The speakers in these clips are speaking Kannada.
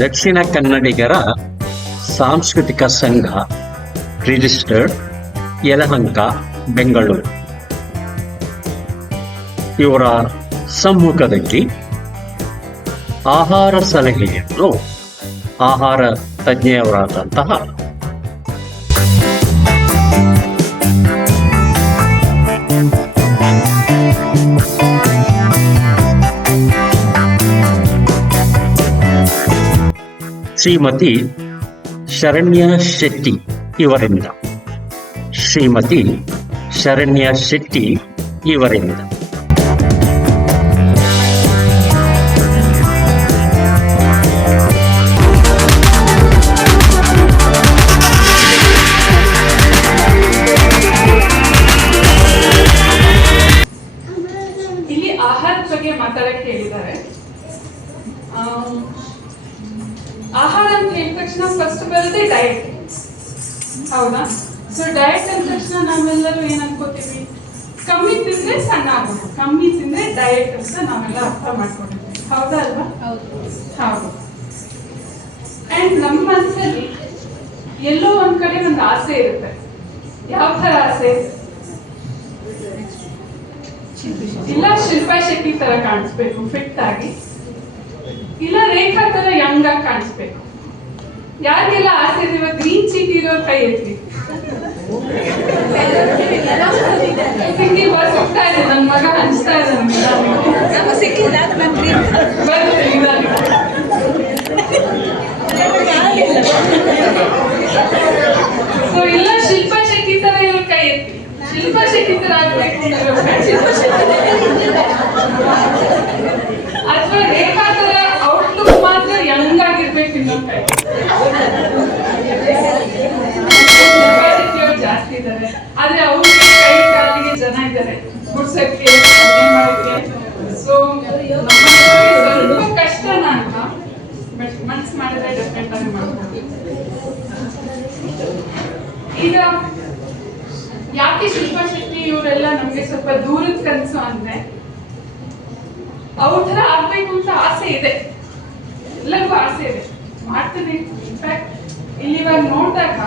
ದಕ್ಷಿಣ ಕನ್ನಡಿಗರ ಸಾಂಸ್ಕೃತಿಕ ಸಂಘ ರಿಜಿಸ್ಟರ್ಡ್, ಯಲಹಂಕ, ಬೆಂಗಳೂರು ಇವರ ಸಮ್ಮುಖದಲ್ಲಿ ಆಹಾರ ಸಲಹೆಯನ್ನು ಆಹಾರ ತಜ್ಞೆಯವರಾದಂತಹ ಶ್ರೀಮತಿ ಶರಣ್ಯ ಶೆಟ್ಟಿ ಇವರಿಂದ ಇಲ್ಲಿ ಆಹಾರದ ಬಗ್ಗೆ ಮಾತಾಡಕ್ಕೆ ಹೇಳಿದ್ದಾರೆ. ಆಹಾರ ಅಂತ ಹೇಳಿದ ತಕ್ಷಣ ಫಸ್ಟ್ ಬರೋದೇ ಡಯಟ್, ಹೌದಾ? ಸೊ ಡಯಟ್ ಅಂದ ತಕ್ಷಣ ನಾವೆಲ್ಲರೂ ಏನ್ ಅನ್ಕೋತೀವಿ, ಕಮ್ಮಿ ತಿಂದ್ರೆ ಸಣ್ಣ ಆಗೋದು, ಕಮ್ಮಿ ತಿಂದ್ರೆ ಡಯಟ್ ಅಂತ ನಾವೆಲ್ಲ ಅರ್ಥ ಮಾಡ್ಕೊಂಡಿರ್ತೀವಿ, ಹೌದಾ ಅಲ್ವಾ? ಹೌದು. ಅಂಡ್ ನಮ್ಮ ಮನಸ್ಸಲ್ಲಿ ಎಲ್ಲೋ ಒಂದ್ ಕಡೆ ಒಂದು ಆಸೆ ಇರುತ್ತೆ. ಯಾವ ತರ ಆಸೆ? ಇಲ್ಲ ಶಿಲ್ಪಾ ಶೆಟ್ಟಿ ತರ ಕಾಣಿಸ್ಬೇಕು ಫಿಟ್ ಆಗಿ, ಇಲ್ಲ ರೇಖಾ ತರ ಯಂಗ್ ಆಗಿ ಕಾಣಿಸ್ಬೇಕು. ಯಾರಿಗೆಲ್ಲ ಆಸೆ ಇದೆ? ಇವಾಗ ಗ್ರೀನ್ ಚೀಟಿ ಇರೋರ್ ಕೈ ಎತ್ತಿ. ಸಿಂಗಿಲ್ ಬಸ್ ಹೋಗ್ತಾ ಇದೆ, ನನ್ ಮಗ ಹಂಚ್ತಾ ಇದ್ದಾನೆ. ಸೊ ಇಲ್ಲ ಶಿಲ್ಪಾ ಶೆಟ್ಟಿ ತರ ಇರೋ ಕೈ ಎತ್ತಿ. ಶಿಲ್ಪಾ ಶೆಟ್ಟಿ ತರ ಆಗ್ಬೇಕು ಅಥವಾ ರೇಖಾ ತರ ಔಟ್ಲುಕ್ ಮಾತ್ರ ಯಂಗ್ ಆಗಿರ್ಬೇಕು ಇನ್ನೊಂದು ಕೈ. ಜಾಸ್ತಿ ಇದ್ದಾರೆ, ಆದ್ರೆ ಅವ್ರಿಗೆ ಕೈ ಕಾಲಿಗೆ ಜನ ಇದ್ದಾರೆ ಗುಡ್ಸಕ್ಕೆ, ಮಾಡಕ್ಕೆ. ಸೊ ಸ್ವಲ್ಪ ಕಷ್ಟನ ಅಂತ, ಬಟ್ ಮನ್ಸ್ ಮಾಡಿದ್ರೆ ಡೆಫಿನೆಟ್ ಆಗಿ ಮಾಡ್ಬೋದು. ಈಗ ಯಾಕೆ ಶಿಲ್ಪಾ ಶೆಟ್ಟಿ ಇವರೆಲ್ಲ ನಮ್ಗೆ ಸ್ವಲ್ಪ ದೂರದ ಕನಸು ಅಂದ್ರೆ, ಅವ್ರ ತರ ಆಗ್ಬೇಕು ಅಂತ ಆಸೆ ಇದೆ, ಎಲ್ಲರಿಗೂ ಆಸೆ ಇದೆ, ಮಾಡ್ತೀನಿ. ಇನ್ಫ್ಯಾಕ್ಟ್ ಇಲ್ಲಿ ಇವಾಗ ನೋಡಿದಾಗ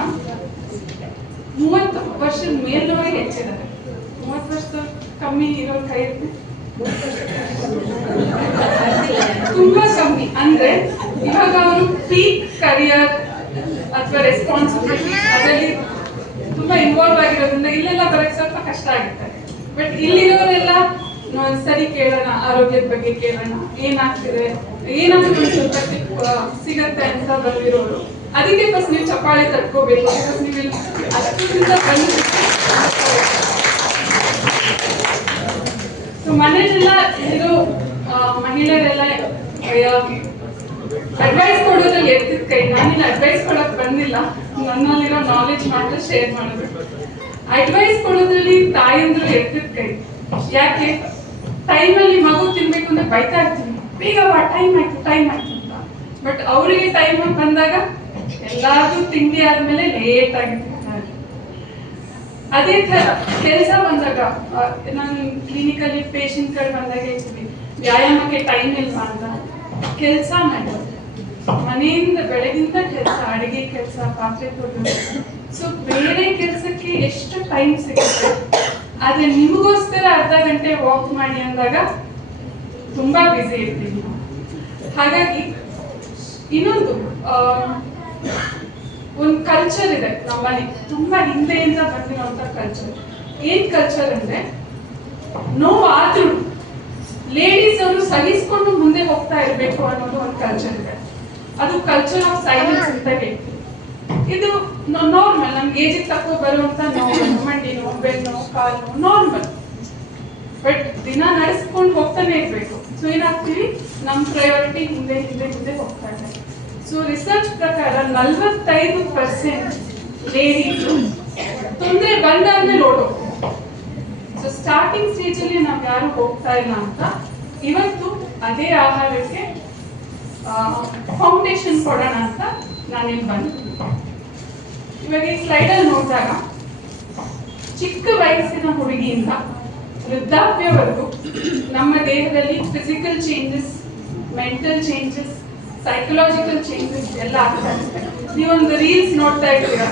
30 ವರ್ಷದ ಮೇಲ್ನವರಿಗೆ ಹೆಚ್ಚಿದ್ದಾರೆ. 30 ವರ್ಷದ ಕಮ್ಮಿ ಇರೋರ್ ಕೈ ತುಂಬಾ ಕಮ್ಮಿ. ಅಂದ್ರೆ ಇವಾಗ ಅವರು ಪೀಕ್ ಕರಿಯರ್ ಅಥವಾ ರೆಸ್ಪಾನ್ಸಿಬಿಲಿಟಿ ಅದರಲ್ಲಿ ತುಂಬಾ ಇನ್ವಾಲ್ವ್ ಆಗಿರೋದ್ರಿಂದ ಇಲ್ಲೆಲ್ಲ ಬರಕ್ ಸ್ವಲ್ಪ ಕಷ್ಟ ಆಗುತ್ತೆ. ಬಟ್ ಇಲ್ಲಿರೋರೆಲ್ಲ ಸರಿ ಕೇಳೋಣ, ಆರೋಗ್ಯದ ಬಗ್ಗೆ ಕೇಳೋಣ, ಏನಾಗ್ತಿದೆ, ಏನಾದ್ರೂ ಸ್ವಲ್ಪ ಟಿಪ್ ಸಿಗತ್ತೆ ಅಂತ ಬಂದಿರೋರು. ಅದಕ್ಕೆ ಫಸ್ಟ್ ನೀವು ಚಪ್ಪಾಳೆ ತಟ್ಕೋಬೇಕು. ನೀವು ಅಷ್ಟರಿಂದ ಬಂದು ಮನೆಯಲ್ಲೆಲ್ಲ ಇರೋ ಮಹಿಳೆಯರೆಲ್ಲ ಅಡ್ವೈಸ್ ಕೊಡೋದ್ರಲ್ಲಿ ಎತ್ತಿದ ಕೈ. ನಾನಿಲ್ಲಿ ಅಡ್ವೈಸ್ ಕೊಡಕ್ ಬಂದಿಲ್ಲ, ನನ್ನಲ್ಲಿರೋ ನಾಲೆಜ್ ಮಾತ್ರ ಶೇರ್ ಮಾಡಬೇಕು. ಅಡ್ವೈಸ್ ಕೊಡೋದ್ರಲ್ಲಿ ತಾಯಂದ್ರು ಎತ್ತಿದ ಕೈ. ಯಾಕೆ? ಟೈಮಲ್ಲಿ ಮಗು ತಿನ್ಬೇಕು ಅಂದ್ರೆ ಬೈತಾ ಇರ್ತೀನಿ, ಬೇಗ ಟೈಮ್ ಆಯ್ತು ಅಂತ. ಬಟ್ ಅವರಿಗೆ ಟೈಮ್ ಬಂದಾಗ ಎಲ್ಲಾದ್ರೂ ತಿಂಡಿ ಆದ್ಮೇಲೆ ಲೇಟ್ ಆಗಿ ತಿಂತಾರೆ. ಅದೇ ತರ ಕೆಲಸ ಬಂದಾಗ, ನಾನು ಕ್ಲಿನಿಕಲ್ಲಿ ಪೇಷಂಟ್ಗಳು ಬಂದಾಗ ಹೇಳ್ತೀವಿ, ವ್ಯಾಯಾಮಕ್ಕೆ ಟೈಮ್ ಇಲ್ವಾ ಅಂತ. ಕೆಲಸ ಮಾಡೋದು, ಮನೆಯಿಂದ ಬೆಳಗಿಂದ ಕೆಲಸ, ಅಡಿಗೆ ಕೆಲಸ, ಪಾತ್ರೆ ತೊಳೆದು, ಸೊ ಬೇರೆ ಕೆಲಸಕ್ಕೆ ಎಷ್ಟು ಟೈಮ್ ಸಿಗುತ್ತೆ. ಆದ್ರೆ ನಿಮಗೋಸ್ಕರ ಅರ್ಧ ಗಂಟೆ ವಾಕ್ ಮಾಡಿ ಅಂದಾಗ ತುಂಬಾ ಬ್ಯುಸಿ ಇರ್ತೀವಿ. ಹಾಗಾಗಿ ಇನ್ನೊಂದು ಒಂದು ಕಲ್ಚರ್ ಇದೆ ನಮ್ಮಲ್ಲಿ, ತುಂಬಾ ಹಿಂದೆಯಿಂದ ಬಂದಿರುವಂತ ಕಲ್ಚರ್. ಏನ್ ಕಲ್ಚರ್ ಅಂದ್ರೆ, ನೋವಾದ್ರೂ ಲೇಡೀಸ್ ಅವರು ಸಹಿಸ್ಕೊಂಡು ಮುಂದೆ ಹೋಗ್ತಾ ಇರ್ಬೇಕು ಅನ್ನೋದು ಒಂದು ಕಲ್ಚರ್ ಇದೆ. ಅದು ಕಲ್ಚರ್ ಆಫ್ ಸೈಲೆನ್ಸ್ ಅಂತ ಹೇಳ್ತೀವಿ. ಇದು ನಾರ್ಮಲ್, ನಮ್ಗೆ ಏಜಿಗೆ ತಕ್ಕೋ ಬರುವಂತ ನೋವು, ಮಂಡಿ ನೋವು, ಬೆನ್ನು ಕಾಲು ನಾರ್ಮಲ್. ಬಟ್ ದಿನ ನಡೆಸ್ಕೊಂಡು ಹೋಗ್ತಾನೆ ಇರ್ಬೇಕು. ಸೊ ಏನಾಗ್ತೀವಿ, ನಮ್ ಪ್ರಯಾರಿಟಿ ಹಿಂದೆ ಹಿಂದೆ ಹಿಂದೆ ಹೋಗ್ತಾ ಇದೆ. ಸೊ ರಿಸರ್ಚ್ ಪ್ರಕಾರ 45% ಲೇಡೀಸ್ ತೊಂದರೆ ಬಂದಾದ್ಮೇಲೆ ಓಡೋಗ್ತಾರೆ. ಸೊ ಸ್ಟಾರ್ಟಿಂಗ್ ಸ್ಟೇಜ್ ಅಲ್ಲಿ ನಾವ್ ಯಾರು ಹೋಗ್ತಾ ಇಲ್ಲ ಅಂತ ಇವತ್ತು ಅದೇ ಆಹಾರಕ್ಕೆ ಫೌಂಡೇಶನ್ ಕೊಡೋಣ ಅಂತ ನಾನಿಲ್ಲಿ ಬಂದೆ. ಇವಾಗ ಈ ಸ್ಲೈಡ್ ಅಲ್ಲಿ ನೋಡಿದಾಗ ಚಿಕ್ಕ ವಯಸ್ಸಿನ ಹುಡುಗಿಯಿಂದ ವೃದ್ಧಾಪ್ಯವರೆಗೂ ನಮ್ಮ ದೇಹದಲ್ಲಿ physical changes, mental changes, psychological changes ಎಲ್ಲ ಆಗ್ತಾ ಇರುತ್ತೆ. ನೀವೊಂದು ರೀಲ್ಸ್ ನೋಡ್ತಾ ಇರ್ತೀರ,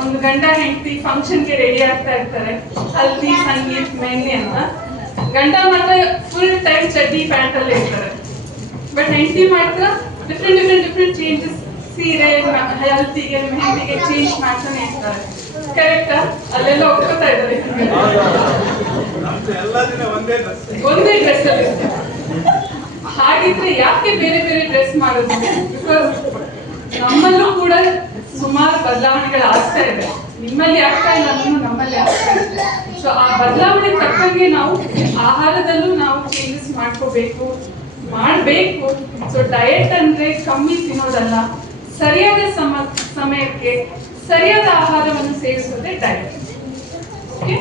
ಒಂದು ಗಂಡ ಹೆಂಡತಿ ಫಂಕ್ಷನ್ಗೆ ರೆಡಿ ಆಗ್ತಾ ಇರ್ತಾರೆ, ಹಲ್ದಿ ಸಂಗೀತ್ ಮೆಹಂದಿ ಅಂತ. ಗಂಡ ಮಾತ್ರ ಫುಲ್ ಟೈಮ್ ಚಡ್ಡಿ ಪ್ಯಾಂಟ್ ಅಲ್ಲಿ ಇರ್ತಾರೆ, ಬಟ್ ಹೆಂಡತಿ ಮಾತ್ರ ಡಿಫ್ರೆಂಟ್ ಚೇಂಜಸ್, ಸೀರೆ, ಹಲ್ದಿಗೆ ಮೆಹಂದಿಗೆ ಚೇಂಜ್ ಮಾಡ್ತಾನೆ ಇರ್ತಾರೆ. ಕರೆಕ್ಟಾ? ಅಲ್ಲೆಲ್ಲ ಒಪ್ಕೋತಾ ಇದ್ದಾರೆ, ಒಂದೇ ಡ್ರೆಸ್ ಅಲ್ಲಿ ಇರ್ತಾರೆ. ಹಾಗಿದ್ರೆ ಯಾಕೆ ಬೇರೆ ಬೇರೆ ಡ್ರೆಸ್ ಮಾಡೋದು? ಬಿಕಾಸ್ ನಮ್ಮಲ್ಲೂ ಕೂಡ ಸುಮಾರು ಬದಲಾವಣೆಗಳು ಆಗ್ತಾ ಇದೆ. ನಿಮ್ಮಲ್ಲಿ ಆಗ್ತಾ ಇಲ್ಲ, ನಮ್ಮಲ್ಲಿ ಆಗ್ತಾ ಇದೆ. ಸೊ ಆ ಬದಲಾವಣೆ ತಕ್ಕಂಗೆ ನಾವು ಆಹಾರದಲ್ಲೂ ನಾವು ಚೇಂಜಸ್ ಮಾಡ್ಕೋಬೇಕು, ಮಾಡಬೇಕು. ಸೊ ಡಯಟ್ ಅಂದ್ರೆ ಕಮ್ಮಿ ತಿನ್ನೋದಲ್ಲ, ಸರಿಯಾದ ಸಮಯಕ್ಕೆ ಸರಿಯಾದ ಆಹಾರವನ್ನು ಸೇವಿಸೋದೇ ಡಯಟ್. ಓಕೆ,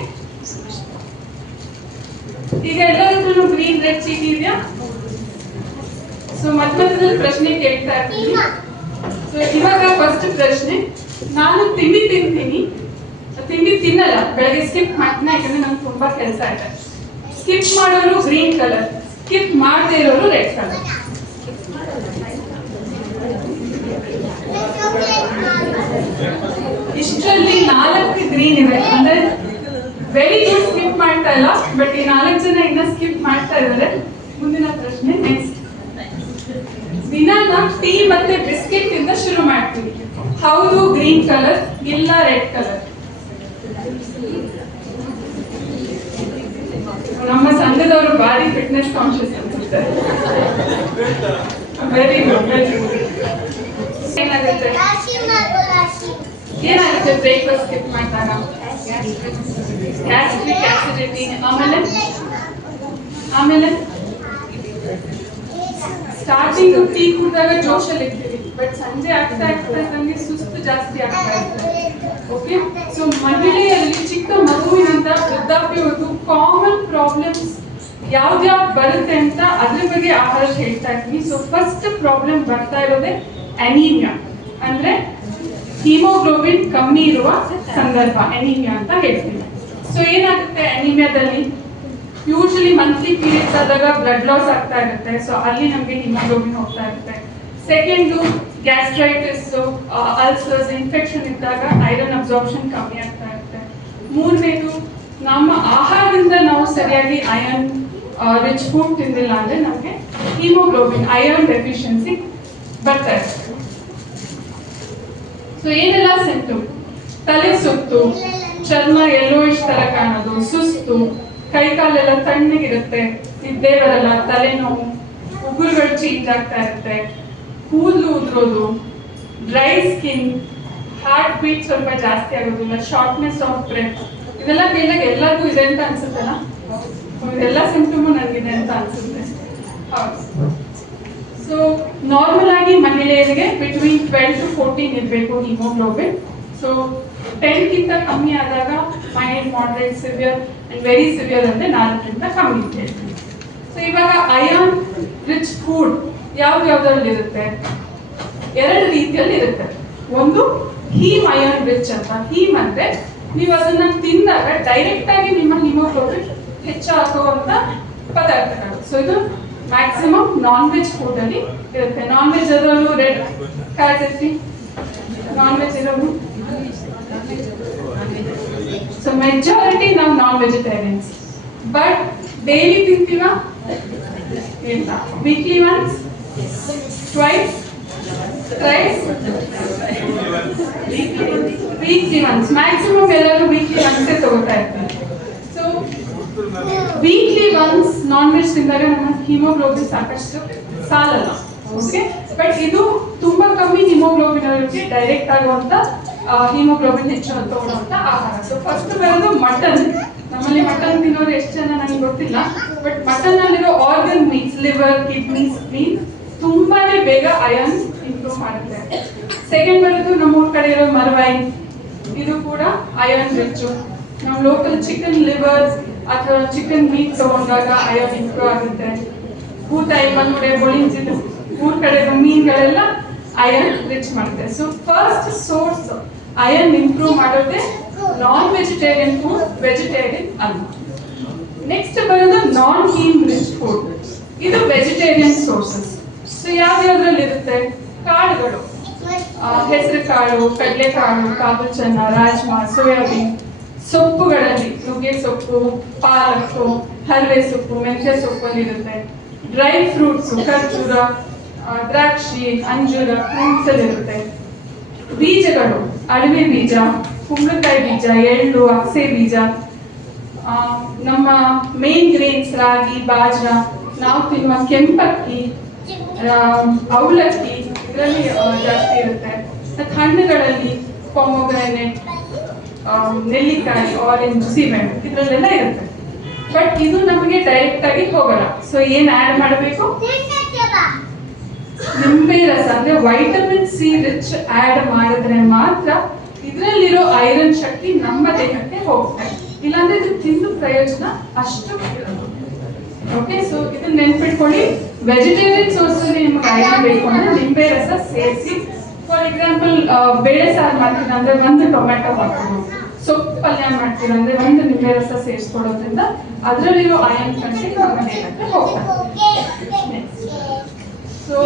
ಈಗ ಎಲ್ಲರಿಗೂ ಗ್ರೀನ್ ರೆಡ್ ಚೀಟಿ ಇದೆಯಾ? ಸೊ ಮಧ್ಯದಲ್ಲಿ ಪ್ರಶ್ನೆ ಕೇಳ್ತಾ ಇರ್ತೀನಿ. ಸೊ ಇವಾಗ ಫಸ್ಟ್ ಪ್ರಶ್ನೆ, ನಾನು ತಿಂಡಿ ತಿನ್ನಲ್ಲ, ಬೆಳಗ್ಗೆ ಸ್ಕಿಪ್ ಮಾಡ್ತೀನಿ, ಯಾಕಂದ್ರೆ ನಂಗೆ ತುಂಬಾ ಕೆಲಸ ಇದೆ. ಸ್ಕಿಪ್ ಮಾಡೋರು ಗ್ರೀನ್ ಕಲರ್, ಸ್ಕಿಪ್ ಮಾಡದೇ ಇರೋರು ರೆಡ್ ಕಲರ್. ಇಷ್ಟರಲ್ಲಿ 4 ಗ್ರೀನ್ ಇವೆ, ಅಂದ್ರೆ ವೆರಿ ಗುಡ್, ಸ್ಕಿಪ್ ಮಾಡ್ತಾ ಇಲ್ಲ. ಬಟ್ ಈ 4 ಜನ ಇನ್ನ ಸ್ಕಿಪ್ ಮಾಡ್ತಾ ಇದ್ದಾರೆ. ಮುಂದಿನ ಪ್ರಶ್ನೆ ನೆಕ್ಸ್ಟ್, ದಿನ ನಾವು ಟೀ ಮತ್ತೆ ಬಿಸ್ಕೆಟ್ ಇಂದ ಶುರು ಮಾಡ್ತೀವಿ. ಹೌದು ಗ್ರೀನ್ ಕಲರ್, ಇಲ್ಲ ರೆಡ್ ಕಲರ್. ನಮ್ಮ ಸಂಘದವರು ಬಾರಿ ಫಿಟ್ನೆಸ್ ಕಾನ್ಶಿಯಸ್ ಅನ್ಸುತ್ತಾರೆ. Very good, very good. ಏನಾಗುತ್ತೆ ಬ್ರೇಕ್ಫಾಸ್ಟ್ ಸ್ಕಿಪ್ ಮಾಡಿದಾಗ? Gastric acidity. ಆಮೇಲೆ ಸ್ಟಾರ್ಟಿಂಗ್ ಟೀ ಕುಡಿದಾಗ ಜೋಶಲ್ಲಿ ಇರ್ತೀವಿ, ಬಟ್ ಸಂಜೆ ಆಗ್ತಾ ಇದ್ದಂಗೆ ಸುಸ್ತು ಜಾಸ್ತಿ ಆಗ್ತಾ ಇರ್ತದೆ. ಓಕೆ, ಸೊ ಮಹಿಳೆಯರಲ್ಲಿ ಚಿಕ್ಕ ಮಗುವಿನಿಂದ ವೃದ್ಧಾಪ್ಯವರೆಗೂ ಕಾಮನ್ ಪ್ರಾಬ್ಲಮ್ಸ್ ಯಾವ್ದ್ಯಾವ್ದು ಬರುತ್ತೆ ಅಂತ ಅದ್ರ ಬಗ್ಗೆ ಆಹಾರ ಹೇಳ್ತಾ ಇರ್ತೀನಿ. ಸೊ ಫಸ್ಟ್ ಪ್ರಾಬ್ಲಮ್ ಬರ್ತಾ ಇರೋದೇ ಅನೀಮಿಯಾ, ಅಂದ್ರೆ ಹಿಮೋಗ್ಲೋಬಿನ್ ಕಮ್ಮಿ ಇರುವ ಸಂದರ್ಭ ಅನೀಮಿಯಾ ಅಂತ ಹೇಳ್ತೀವಿ. ಸೊ ಏನಾಗುತ್ತೆ ಅನೀಮಿಯಾದಲ್ಲಿ, ಯೂಶಲಿ ಮಂತ್ಲಿ ಪೀರಿಯಡ್ಸ್ ಆದಾಗ ಬ್ಲಡ್ ಲಾಸ್ ಆಗ್ತಾ ಇರುತ್ತೆ. ಸೊ ಅಲ್ಲಿ ನಮಗೆ ಹಿಮೋಗ್ಲೋಬಿನ್ ಹೋಗ್ತಾ ಇರುತ್ತೆ. ಸೆಕೆಂಡು ಗ್ಯಾಸ್ಟ್ರೈಟಿಸ್, ಅಲ್ಸರ್ಸ್, ಇನ್ಫೆಕ್ಷನ್ ಇದ್ದಾಗ ಐರನ್ ಅಬ್ಸಾರ್ಪ್ಷನ್ ಕಮ್ಮಿ ಆಗ್ತಾ ಇರುತ್ತೆ. ಮೂರನೇದು, ನಮ್ಮ ಆಹಾರದಿಂದ ನಾವು ಸರಿಯಾಗಿ ಐರನ್ ರಿಚ್ ಫುಡ್ ತಿಂದಿಲ್ಲ ಅಂದ್ರೆ ನಮಗೆ ಹಿಮೋಗ್ಲೋಬಿನ್ ಐರನ್ ಡೆಫಿಷಿಯನ್ಸಿ ಬರ್ತಾ ಇರುತ್ತೆ. ಸೊ ಏನೆಲ್ಲ ಸಿಂಪ್ಟಮ್? ತಲೆ ಸುತ್ತು, ಚರ್ಮ ಯೆಲ್ಲೋಯಿಶ್ ತರ ಕಾಣೋದು, ಸುಸ್ತು, ಕೈ ಕಾಲೆಲ್ಲ ತಣ್ಣಗಿರುತ್ತೆ, ನಿದ್ದೆ ಬರಲ್ಲ, ತಲೆನೋವು, ಉಗುರುಗಳು ಚೇಂಜ್ ಆಗ್ತಾ ಇರುತ್ತೆ, ಕೂದಲು ಉದುರೋದು, ಡ್ರೈ ಸ್ಕಿನ್, ಹಾರ್ಟ್ ಬೀಟ್ ಸ್ವಲ್ಪ ಜಾಸ್ತಿ ಆಗೋದಿಲ್ಲ, ಶಾರ್ಟ್ನೆಸ್ ಆಫ್ ಬ್ರೆತ್. ಇದೆಲ್ಲ ಕೇಳಿದಾಗ ಎಲ್ಲರಿಗೂ ಇದೆ ಅಂತ ಅನ್ಸುತ್ತಲ್ಲ? ಇದೆಲ್ಲ ಸಿಂಪ್ಟಮು ನನಗಿದೆ ಅಂತ ಅನ್ಸುತ್ತೆ. ಹೌದು. ಸೊ ನಾರ್ಮಲ್ ಆಗಿ ಮಹಿಳೆಯರಿಗೆ ಬಿಟ್ವೀನ್ 12 to 14 ಇರಬೇಕು ಹಿಮೋಗ್ಲೋಬಿನ್. ಸೊ 10ಗಿಂತ ಕಮ್ಮಿ ಆದಾಗ mild, moderate, severe and very severe ಅಂದ್ರೆ 4ರಿಂದ ಕಮ್ಮಿ ಅಂತ ಹೇಳ್ತೀವಿ. ಸೊ ಇವಾಗ ಅಯಾನ್ ರಿಚ್ ಫುಡ್ ಯಾವ್ದ್ಯಾವ್ದ್ರಲ್ಲಿ ಇರುತ್ತೆ? 2 ರೀತಿಯಲ್ಲಿ ಇರುತ್ತೆ. ಒಂದು ಹೀಮ್ ಅಯಾನ್ ರಿಚ್ ಅಂತ. ಹೀಮ್ ಅಂದ್ರೆ ನೀವು ಅದನ್ನ ತಿಂದಾಗ ಡೈರೆಕ್ಟ್ ಆಗಿ ನಿಮ್ಮ ಹಿಮೋಗ್ಲೋಬಿನ್ ಹೆಚ್ಚಾಗುವಂತ ಪದಾರ್ಥಗಳು. ಸೊ ಇದು ಮ್ಯಾಕ್ಸಿಮಮ್ ನಾನ್ ವೆಜ್ ಫುಡ್ ಅಲ್ಲಿ ಇರುತ್ತೆ. ನಾನ್ ವೆಜ್ ಅದರಲ್ಲೂ ರೆಡ್ ಕಾಯ್ತಿರ್ತಿ, ನಾನ್ ವೆಜ್ ಇರೋದು. ಸೊ ಮೆಜಾರಿಟಿ ನಾವು ನಾನ್ ವೆಜಿಟೇರಿಯನ್ಸ್. ಬಟ್ ಡೈಲಿ ತಿಂತೀವ? ಇಲ್ಲ. Weekly once, twice, thrice, weekly once. Maximum ಎಲ್ಲರೂ ವೀಕ್ಲಿ ಒನ್ಸೇ ತಗೋತಾ ಇರ್ತಾರೆ. So weekly once non veg ತಿಂದಾಗ ನಮ್ಮ ಹಿಮೋಗ್ಲೋಬಿನ್ ಸಾಕಷ್ಟು ಸಾಲಲ್ಲ. ಓಕೆ, ಬಟ್ ಇದು ತುಂಬಾ ಕಮ್ಮಿ ಹಿಮೋಗ್ಲೋಬಿನ್ ಅವರಿಗೆ ಡೈರೆಕ್ಟ್ ಆಗುವಂತ ಹಿಮೋಗ್ಲೋಬಿನ್ ಹೆಚ್ಚು ತಗೊಳ್ಳುವಂತ ಆಹಾರ. ಸೊ ಫಸ್ಟ್ ಬರೋದು ಮಟನ್. ನಮ್ಮಲ್ಲಿ ಮಟನ್ ತಿನ್ನೋರು ಎಷ್ಟು ಜನ ನನಗೆ ಗೊತ್ತಿಲ್ಲ, ಬಟ್ ಮಟನ್ ಅಲ್ಲಿರೋ organ meets, liver, kidney, spleen ತುಂಬಾನೇ ಬೇಗ ಅಯನ್ ಇಂಪ್ರೂವ್ ಮಾಡುತ್ತೆ. ಸೆಕೆಂಡ್ ಬರೋದು ನಮ್ಮೂರ್ ಕಡೆ ಇರೋ ಮರವೈ, ಇದು ಕೂಡ ಅಯನ್ ರಿಚ್. ನಾವು ಲೋಕಲ್ ಚಿಕನ್ ಲಿವರ್ ಅಥವಾ ಚಿಕನ್ ಮೀಟ್ ತಗೊಂಡಾಗ ಅಯನ್ ಇಂಪ್ರೂವ್ ಆಗುತ್ತೆ. ಬೂತಾಯಿ, ಬಂಗುಡೆ, ಬೊಳಿಂಜಿದು ಊರ್ ಕಡೆ ಮೀನುಗಳೆಲ್ಲ ಅಯನ್ ರಿಚ್ ಮಾಡುತ್ತೆ. So first source iron improve ಮಾಡೋದೇ ನಾನ್ ವೆಜಿಟೇರಿಯನ್ ಫುಡ್, ವೆಜಿಟೇರಿಯನ್ ಅಲ್ಲ. ನೆಕ್ಸ್ಟ್ ಬರೋದು ನಾನ್ ಹೀಮ್ ರಿಚ್ ಫುಡ್. ಇದು ವೆಜಿಟೇರಿಯನ್ ಸೋರ್ಸಸ್. ಸೊ ಯಾವ್ಯಾವ್ದ್ರಲ್ಲಿ ಇರುತ್ತೆ? ಕಾಳುಗಳು, ಹೆಸರು ಕಾಳು, ಕಡಲೆಕಾಳು, ಕಾಬೂಲ್ ಚನ್ನ, ರಾಜ್ಮಾ, ಸೋಯಾಬೀನ್. ಸೊಪ್ಪುಗಳಲ್ಲಿ ನುಗ್ಗೆ ಸೊಪ್ಪು, ಪಾಲಕ್ಕು, ಹಲ್ವೆ ಸೊಪ್ಪು, ಮೆಂತ್ಯ ಸೊಪ್ಪಲ್ಲಿ ಇರುತ್ತೆ. ಡ್ರೈ ಫ್ರೂಟ್ಸ್, ಖರ್ಜೂರ, ದ್ರಾಕ್ಷಿ, ಅಂಜೂರ, ಫ್ರೂಟ್ಸ್ ಅಲ್ಲಿ ಇರುತ್ತೆ. ಬೀಜಗಳು, ಅಡವೆ ಬೀಜ, ಕುಂಬಳಕಾಯಿ ಬೀಜ, ಎಳ್ಳು, ಅಗಸೆ ಬೀಜ. ನಮ್ಮ ಮೇನ್ ಗ್ರೇನ್ಸ್ ರಾಗಿ, ಬಾಜ್ರ, ನಾವು ತಿನ್ನುವ ಕೆಂಪಕ್ಕಿ, ಅವಲಕ್ಕಿ ಇದರಲ್ಲಿ ಜಾಸ್ತಿ ಇರುತ್ತೆ. ಮತ್ತು ಹಣ್ಣುಗಳಲ್ಲಿ ಪೊಮೊಗ್ರಾನೇಟ್, ನೆಲ್ಲಿಕಾಯಿ, ಆರೆಂಜ್, ಸೀಬೆಹಣ್ಣು ಇದರಲ್ಲೆಲ್ಲ ಇರುತ್ತೆ. ಬಟ್ ಇದು ನಮಗೆ ಡೈರೆಕ್ಟ್ ಆಗಿ ಹೋಗಲ್ಲ. ಸೊ ಏನ್ ಆಡ್ ಮಾಡಬೇಕು? ನಿಂಬೆ ರಸ, ಅಂದ್ರೆ ವೈಟಮಿನ್ ಸಿ ರಿಚ್ ಆಡ್ ಮಾಡಿದ್ರೆ ಮಾತ್ರ ಇದರಲ್ಲಿರೋ ಐರನ್ ಶಕ್ತಿ ನಮ್ಮ ದೇಹಕ್ಕೆ ಹೋಗುತ್ತೆ. ಇಲ್ಲಾಂದ್ರೆ ಇದು ತಿಂದು ಪ್ರಯೋಜನ ಅಷ್ಟು ಇರೋದು. ಓಕೆ, ಸೊ ಇದನ್ನ ನೆನ್ಪಿಟ್ಕೊಳ್ಳಿ. ವೆಜಿಟೇರಿಯನ್ ಸೋರ್ಸ್ ಅಲ್ಲಿ ನಿಮ್ಗೆ ಐರನ್ ಬೇಕು ಅಂದ್ರೆ ನಿಂಬೆ ರಸ ಸೇರಿಸಿ. ಫಾರ್ ಎಕ್ಸಾಂಪಲ್ ಬೇಳೆ ಸಾರು ಮಾಡ್ತೀರ ಅಂದ್ರೆ ಒಂದು ಟೊಮೆಟೊ ಹಾಕೋದು, ಸೊಪ್ಪು ಪಲ್ಯ ಮಾಡ್ತೀರ ಅಂದ್ರೆ ಒಂದು ನಿಂಬೆ ರಸ ಸೇರಿಸ್ಕೊಡೋದ್ರಿಂದ ಅದರಲ್ಲಿರೋ ಐರನ್ ಕಂಟೆಂಟ್ ನಮ್ಮ ದೇಹಕ್ಕೆ ಹೋಗ್ತದೆ. ಸೊ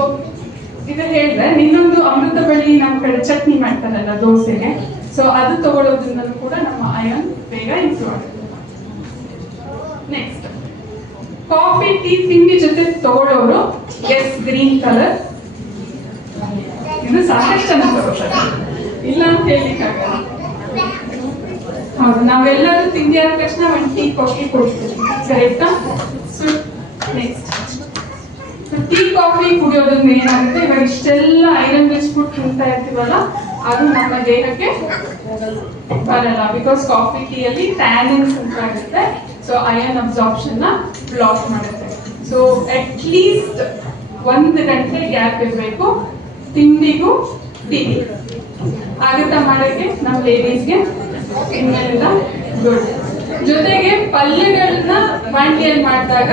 ಈಗ ಹೇಳಿದ್ರೆ ಇನ್ನೊಂದು ಅಮೃತ ಬಳ್ಳಿ ನಮ್ಮ ಕಡೆ ಚಟ್ನಿ ಮಾಡ್ತಾರಲ್ಲ ದೋಸೆಗೆ, ಸೊ ಅದು ತಗೊಳ್ಳೋದ್ರಿಂದ ಕೂಡ ನಮ್ಮ ಅಯನ್ ಬೇಗ ಇಂಪ್ರೂವ್ ಆಗುತ್ತೆ. ನೆಕ್ಸ್ಟ್ ಕಾಫಿ, ಟೀ, ತಿಂಡಿ ಜೊತೆ ತಗೊಳ್ಳೋರು ಎಸ್ ಗ್ರೀನ್ ಕಲರ್, ಇದು ಸಾಕಷ್ಟು ಜನ ತಗೋತಾರೆ, ಇಲ್ಲ ಅಂತ ಹೇಳಿಕ್ಕಾಗಲ್ಲ. ಹೌದು, ನಾವೆಲ್ಲರೂ ತಿಂಡಿ ಆದ ತಕ್ಷಣ ಒಂದು ಟೀ ಕಾಫಿ ಕೊಡ್ತೀವಿ, ಕರೆಕ್ಟಾ? ಸೊ ನೆಕ್ಸ್ಟ್ ಟೀ ಕಾಫಿ ಕುಡಿಯೋದ್ರಿಂದ ಏನಾಗುತ್ತೆ, ಇವಾಗ ಇಷ್ಟೆಲ್ಲ ಐರನ್ ರಿಚ್ ಫುಡ್ ತಿಂತಾ ಇರ್ತೀವಲ್ಲ, ಅದು ನಮ್ಮ ದೇಹಕ್ಕೆ ಬರಲ್ಲ. ಬಿಕಾಸ್ ಕಾಫಿ ಟೀಯಲ್ಲಿ ಟ್ಯಾನಿನ್ಸ್ ಅಂತ ಇರುತ್ತೆ. ಸೊ ಐರನ್ ಅಬ್ಸಾರ್ಪ್ಷನ್ ನ ಬ್ಲಾಕ್ ಮಾಡುತ್ತೆ. ಸೊ ಅಟ್ ಲೀಸ್ಟ್ 1 ಗಂಟೆ ಗ್ಯಾಪ್ ಇರಬೇಕು ತಿಂಡಿಗೂ ಟೀಗೆ. ಆಗುತ್ತಾ ಮಾಡೋಕ್ಕೆ ನಮ್ಮ ಲೇಡೀಸ್ಗೆ? ಇನ್ಮೇಲಿಂದ ಗುಡ್. ಜೊತೆಗೆ ಪಲ್ಯಗಳನ್ನ ಬಾಂಡ್ಲಿಯಲ್ಲಿ ಮಾಡಿದಾಗ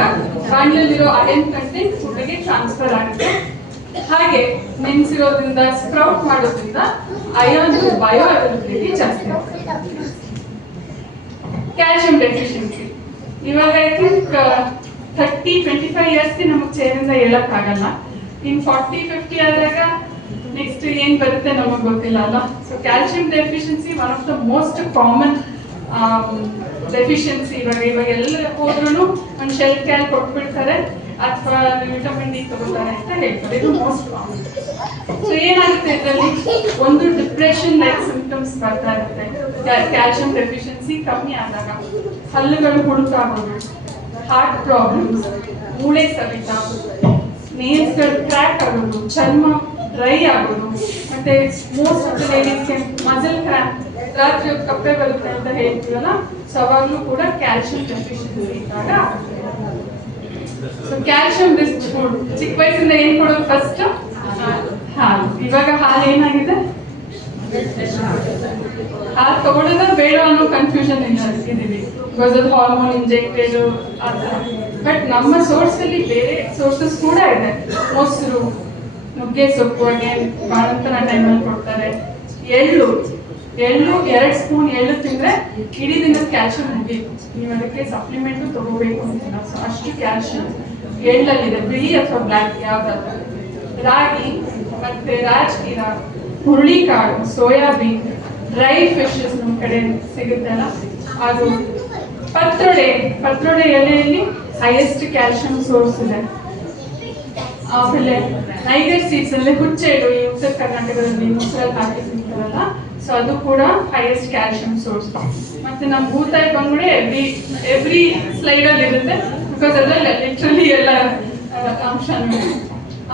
ಬಾಂಡ್ಲಿಯಲ್ಲಿರೋ ಐರನ್ ಕಂಟೆಂಟ್ ಫುಡ್ಗೆ ಟ್ರಾನ್ಸ್ಫರ್ ಆಗುತ್ತೆ. ಹಾಗೆ ನೆನೆಸಿರೋದ್ರಿಂದ, ಸ್ಪ್ರೌಟ್ ಮಾಡೋದ್ರಿಂದ ಅಯಾನ್ ಬಯೋ ಅವೈಲಬಿಲಿಟಿ ಜಾಸ್ತಿ ಆಗುತ್ತೆ. ಕ್ಯಾಲ್ಸಿಯಂ ಡೆಫಿಷಿಯನ್ಸಿ ಇವಾಗ ಐ ಥಿಂಕ್ 30-25 ಇಯರ್ಸ್ಗೆ ನಮಗೆ ಚೇರಿಂದ ಹೇಳಕ್ಕಾಗಲ್ಲ. ಇನ್ 40-50 ಆದಾಗ ನೆಕ್ಸ್ಟ್ ಏನ್ ಬರುತ್ತೆ ನಮಗೆ ಗೊತ್ತಿಲ್ಲ ಅಲ್ಲ. So calcium deficiency one of the most common deficiency. ಇವಾಗ ಎಲ್ಲ ಹೋದ್ರೂ ಒಂದು ಶೆಲ್ ಕ್ಯಾಲ್ ಕೊಟ್ಬಿಡ್ತಾರೆ ಅಥವಾ ವಿಟಮಿನ್ ಡಿ ತಗೋತಾರೆ ಅಂತ ಹೇಳ್ತಾರೆ. ಇದು ಮೋಸ್ಟ್ ಕಾಮನ್. ಸೊ ಏನಾಗುತ್ತೆ ಇದರಲ್ಲಿ? ಒಂದು ಡಿಪ್ರೆಷನ್ ಲೈಕ್ ಸಿಂಪ್ಟಮ್ಸ್ ಬರ್ತಾ ಇರುತ್ತೆ ಕ್ಯಾಲ್ಸಿಯಂ ಡೆಫಿಷಿಯನ್ಸಿ ಕಮ್ಮಿ ಆದಾಗ. ಹಲ್ಲುಗಳು ಹುಡುಕಾಗೋದು, ಹಾರ್ಟ್ ಪ್ರಾಬ್ಲಮ್ಸ್, ಮೂಳೆ ಸವಿತ, ನೇಲ್ಸ್ಗಳು ಕ್ರ್ಯಾಕ್ ಆಗೋದು, ಚರ್ಮ ಡ್ರೈ ಆಗೋದು, ಮತ್ತೆ ಮೋಸ್ಟ್ ಆಫ್ ದ ಲೇಡೀಸ್ಗೆ ಮಸಲ್ ಕ್ರ್ಯಾಂಪ್, ರಾತ್ರಿ ಕಪ್ಪೆ ಬರುತ್ತೆ ಅಂತ ಹೇಳ್ತೀವಲ್ಲ, ಸೊ ಅವಾಗಲೂ ಕೂಡ ಕ್ಯಾಲ್ಸಿಯಂ ಡೆಫಿಷಿಯನ್ಸಿ ಇದ್ದಾಗ. ಸೊ ಕ್ಯಾಲ್ಸಿಯಂ ರಿಚ್ ಫುಡ್ ಚಿಕ್ಕ ವಯಸ್ಸಿಂದ ಏನ್ ಕೊಡೋದು? ಫಸ್ಟ್ ಹಾಲು. ಇವಾಗ ಹಾಲು ಏನಾಗಿದೆ? ಹಾಲು ತಗೊಳ್ಳೋದ ಬೇಡ ಅನ್ನೋ ಕನ್ಫ್ಯೂಷನ್ ಇದೀವಿ. ಬಿಕಾಸ್ ಅದು ಹಾರ್ಮೋನ್ ಇಂಜೆಕ್ಟೆಡ್ ಆ ಥರ. ಬಟ್ ನಮ್ಮ ಸೋರ್ಸ್ ಅಲ್ಲಿ ಬೇರೆ ಸೋರ್ಸಸ್ ಕೂಡ ಇದೆ. ಮೊಸರು, ನುಗ್ಗೆ ಸೊಪ್ಪು, ಬಾಣಂತನ ಟೈಮಲ್ಲಿ ಕೊಡ್ತಾರೆ. ಎಳ್ಳು 2 ಸ್ಪೂನ್ ಎಳ್ಳು ತಿಂದ್ರೆ ಇಡೀ ದಿನದ ಕ್ಯಾಲ್ಸಿಯಂ ಮುಗೀತು. ನೀವು ಅದಕ್ಕೆ ಸಪ್ಲಿಮೆಂಟ್ ತಗೋಬೇಕು ಅಂತಿಲ್ಲ. ಸೊ ಅಷ್ಟು ಕ್ಯಾಲ್ಸಿಯಂ ಎಳ್ಳಲ್ಲಿದೆ, ಬಿಳಿ ಅಥವಾ ಬ್ಲ್ಯಾಕ್ ಯಾವ್ದಾದ್ರು. ರಾಗಿ ಮತ್ತೆ ರಾಜಗಿರ, ಹುರುಳಿಕಾಳು, ಸೋಯಾಬೀನ್, ಡ್ರೈ ಫಿಶಸ್ ನಮ್ಮ ಕಡೆ ಸಿಗುತ್ತಲ್ಲ ಅದು. ಪತ್ರೊಡೆ ಎಲೆಯಲ್ಲಿ ಹೈಯೆಸ್ಟ್ ಕ್ಯಾಲ್ಸಿಯಂ ಸೋರ್ಸ್ ಇದೆ. ಆಮೇಲೆ ನೈಗರ್ ಸೀಡ್ಸ್ ಅಂದ್ರೆ ಹುಚ್ಚೆಡು, ಈ ಉತ್ತರ ಕರ್ನಾಟಕದಲ್ಲಿ ಮೊಸರಲ್ಲಿ ಹಾಕಿ ತಿಂತಾರಲ್ಲ, ಸೊ ಅದು ಕೂಡ ಹೈಯೆಸ್ಟ್ ಕ್ಯಾಲ್ಸಿಯಂ ಸೋರ್ಸ್. ಮತ್ತೆ ನಮ್ಮ ಭೂತಾಯಿ ಬಂದ್ಬಿಡಿ ಎವ್ರಿ ಸ್ಲೈಡ್ ಅಲ್ಲಿ ಇರುತ್ತೆ, ಬಿಕಾಸ್ ಅದ್ರಲ್ಲಿ ಲಿಟ್ರಲಿ ಎಲ್ಲ ಅಂಶನೂ.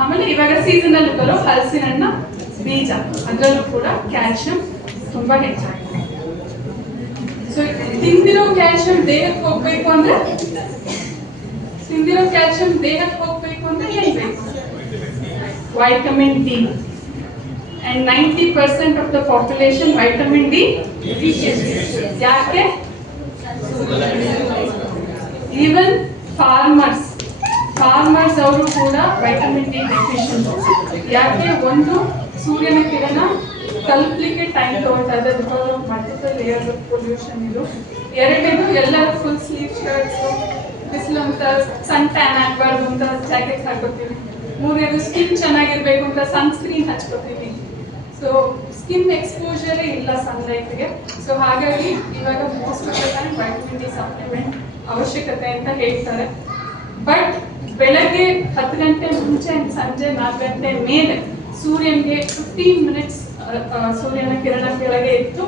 ಆಮೇಲೆ ಇವಾಗ ಸೀಸನ್ ಅಲ್ಲಿ ಬರೋ ಹಲಸಿನ ಹಣ್ಣು ಬೀಜ, ಅದರಲ್ಲೂ ಕೂಡ ಕ್ಯಾಲ್ಸಿಯಂ ತುಂಬಾ ಹೆಚ್ಚಾಗಿದೆ. ಸೊ ತಿಂದಿರೋ ಕ್ಯಾಲ್ಸಿಯಂ ದೇಹಕ್ಕೆ ಹೋಗ್ಬೇಕು ಅಂದ್ರೆ ಏನ್ ಬೇಕು? Vitamin D. And 90% of the population vitamin D deficiency. ಯಾಕೆ? Even farmers ಅವರು ಕೂಡ ವೈಟಮಿನ್ ಡಿ ಡೆಫಿಷಿಯನ್ಸಿ. ಯಾಕೆ? ಒಂದು, ಸೂರ್ಯನ ಕಿರಣ ತಲುಪಲಿಕ್ಕೆ ಟೈಮ್ ತಗೊಳ್ತಾ ಇದೆ because of multiple layers of pollution ಇದು. ಎರಡನೇದು, ಎಲ್ಲರೂ ಫುಲ್ ಸ್ಲೀವ್ ಶರ್ಟ್ಸ್, ಬಿಸಿಲು ಅಂತ ಸನ್ ಟ್ಯಾನ್ ಆಗಬಾರ್ದು ಅಂತ ಜಾಕೆಟ್ಸ್ ಹಾಕೋತೀವಿ. ಮೂರನೇದು, ಸ್ಕಿನ್ ಚೆನ್ನಾಗಿರ್ಬೇಕು ಅಂತ ಸನ್ಸ್ಕ್ರೀನ್ ಹಚ್ಕೋತೀವಿ. ಸೊ ಸ್ಕಿನ್ ಎಕ್ಸ್ಪೋಜರೇ ಇಲ್ಲ ಸನ್ಲೈಟ್ಗೆ. ಸೊ ಹಾಗಾಗಿ ಇವಾಗ most of the time vitamin D supplement ಅವಶ್ಯಕತೆ ಅಂತ ಹೇಳ್ತಾರೆ. ಬಟ್ ಬೆಳಗ್ಗೆ 10 ಗಂಟೆ ಮುಂಚೆ ಸಂಜೆ 4 ಗಂಟೆ ಮೇಲೆ ಸೂರ್ಯನಿಗೆ 15 ಮಿನಿಟ್ಸ್ ಸೂರ್ಯನ ಕಿರಣ ಕೆಳಗೆ ಇತ್ತು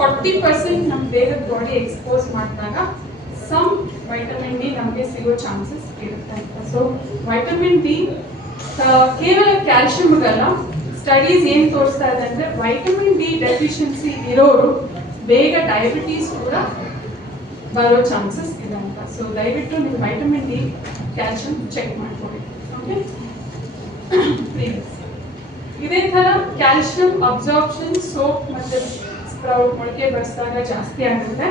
40% ನಮ್ಮ ದೇಹದ ಬಾಡಿ ಎಕ್ಸ್ಪೋಸ್ ಮಾಡಿದಾಗ ಸಮ್ ವೈಟಮಿನ್ ಡಿ ನಮಗೆ ಸಿಗೋ ಚಾನ್ಸಸ್ ಇರುತ್ತೆ ಅಂತ. ಸೊ ವೈಟಮಿನ್ ಡಿ ಕೇವಲ ಕ್ಯಾಲ್ಸಿಯಂಗಲ್ಲ, ಸ್ಟಡೀಸ್ ಏನ್ ತೋರಿಸ್ತಾ ಇದೆ ಅಂದ್ರೆ ವೈಟಮಿನ್ ಡಿ ಡೆಫಿಷಿಯನ್ಸಿ ಇರೋರು ಬೇಗ ಡಯಾಬಿಟೀಸ್ ಕೂಡ ಬರೋ ಚಾನ್ಸಸ್ ಇದೆ ಅಂತ. ಸೊ ದಯವಿಟ್ಟು ನೀವು ವೈಟಮಿನ್ ಡಿ ಕ್ಯಾಲ್ಸಿಯಂ ಚೆಕ್ ಮಾಡ್ಕೊಳ್ಳಿ. ಓಕೆ, ಇದೇ ತರ ಕ್ಯಾಲ್ಸಿಯಂ ಅಬ್ಸಾರ್ಪ್ಷನ್ ಸೋಪ್ ಮತ್ತೆ ಸ್ಪ್ರೌಟ್ ಮೊಳಕೆ ಬರಿಸಿದಾಗ ಜಾಸ್ತಿ ಆಗುತ್ತೆ.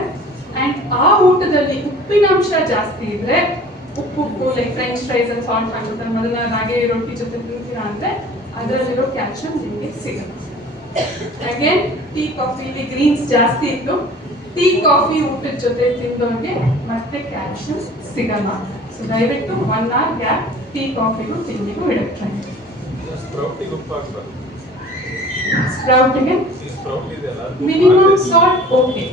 ಅಂಡ್ ಆ ಊಟದಲ್ಲಿ ಉಪ್ಪಿನಾಂಶ ಜಾಸ್ತಿ ಇದ್ರೆ, ಉಪ್ಪು ಲೈಕ್ ಫ್ರೆಂಚ್ ಫ್ರೈಸ್ ಅಲ್ಲಿ ಸಾಲ್ಟ್ ಆಗುತ್ತೆ, ಮೊದಲ ರಾಗಿ ರೊಟ್ಟಿ ಜೊತೆ ತಿಂತೀರಾ ಅಂದ್ರೆ ಅದರಲ್ಲಿರೋ ಕ್ಯಾಲ್ಸಿಯಂ ನಿಮಗೆ ಸಿಗುತ್ತೆ. ಅಗೇನ್ ಟೀ ಕಾಫಿಲಿ ಗ್ರೀನ್ಸ್ ಜಾಸ್ತಿ ಇತ್ತು, ಟೀ ಕಾಫಿ ಊಟದ ಜೊತೆ ತಿಂದವ್ರಿಗೆ ಮತ್ತೆ ಕ್ಯಾಲ್ಸಿಯಂ ಸಿಗಲ್ಲ. ಸೊ ದಯವಿಟ್ಟು 1 hour ಗ್ಯಾಪ್ ಟೀ ಕಾಫಿಗೂ ತಿಂಡಿಗೂ ಇಡುತ್ತೆ. ಸ್ಪ್ರೌಟಿಗೆ minimum salt okay,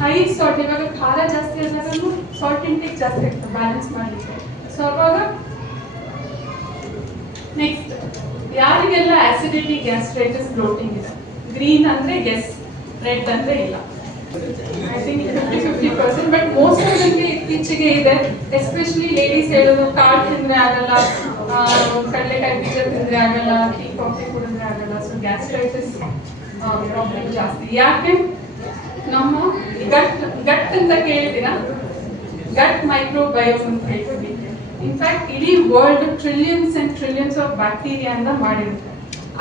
high salt ಇವಾಗ ಖಾರ ಜಾಸ್ತಿ ಆದಾಗೂ ಸಾಲ್ಟ್ ಇಂಟೇಕ್ ಜಾಸ್ತಿ ಆಗ್ತದೆ ಬ್ಯಾಲೆನ್ಸ್ ಮಾಡಲಿಕ್ಕೆ. ಸೊ ಅವಾಗ ನೆಕ್ಸ್ಟ್ ಯಾರಿಗೆಲ್ಲ ಆಸಿಡಿಟಿ, ಗ್ಯಾಸ್ಟ್ರೈಟಿಸ್, ಬ್ಲೋಟಿಂಗ್ ಇದೆ, ಗ್ರೀನ್ ಅಂದ್ರೆ ಎಸ್, ರೆಡ್ ಅಂದ್ರೆ ಇಲ್ಲ. I think 50-50%, but most of ನಮಗೆ ಇತ್ತೀಚೆಗೆ ಇದೆ. ಎಸ್ಪೆಷಲಿ ಲೇಡೀಸ್ ಹೇಳೋದು ಕಾಳು ತಿಂದ್ರೆ ಆಗಲ್ಲ, ಕಡಲೆಕಾಯಿ ಬೀಜ ತಿಂದ್ರೆ ಆಗಲ್ಲ, ಟೀ ಕಾಫಿ ಕುಡಿದ್ರೆ ಆಗಲ್ಲ. ಸೊ ಗ್ಯಾಸ್ಟ್ರೈಟಿಸ್ ಪ್ರಾಬ್ಲಮ್ ಜಾಸ್ತಿ. ಯಾಕೆ? ನಮ್ಮ ಗಟ್ ಅಂತ ಕೇಳಿದಿರ, ಗಟ್ ಮೈಕ್ರೋಬಯೋಮ್ ಅಂತ ಹೇಳ್ತೀವಿ. ಇನ್ಫ್ಯಾಕ್ಟ್ ಇಡೀ world trillions and trillions of bacteria ಅಂತ ಮಾಡಿರುತ್ತೆ.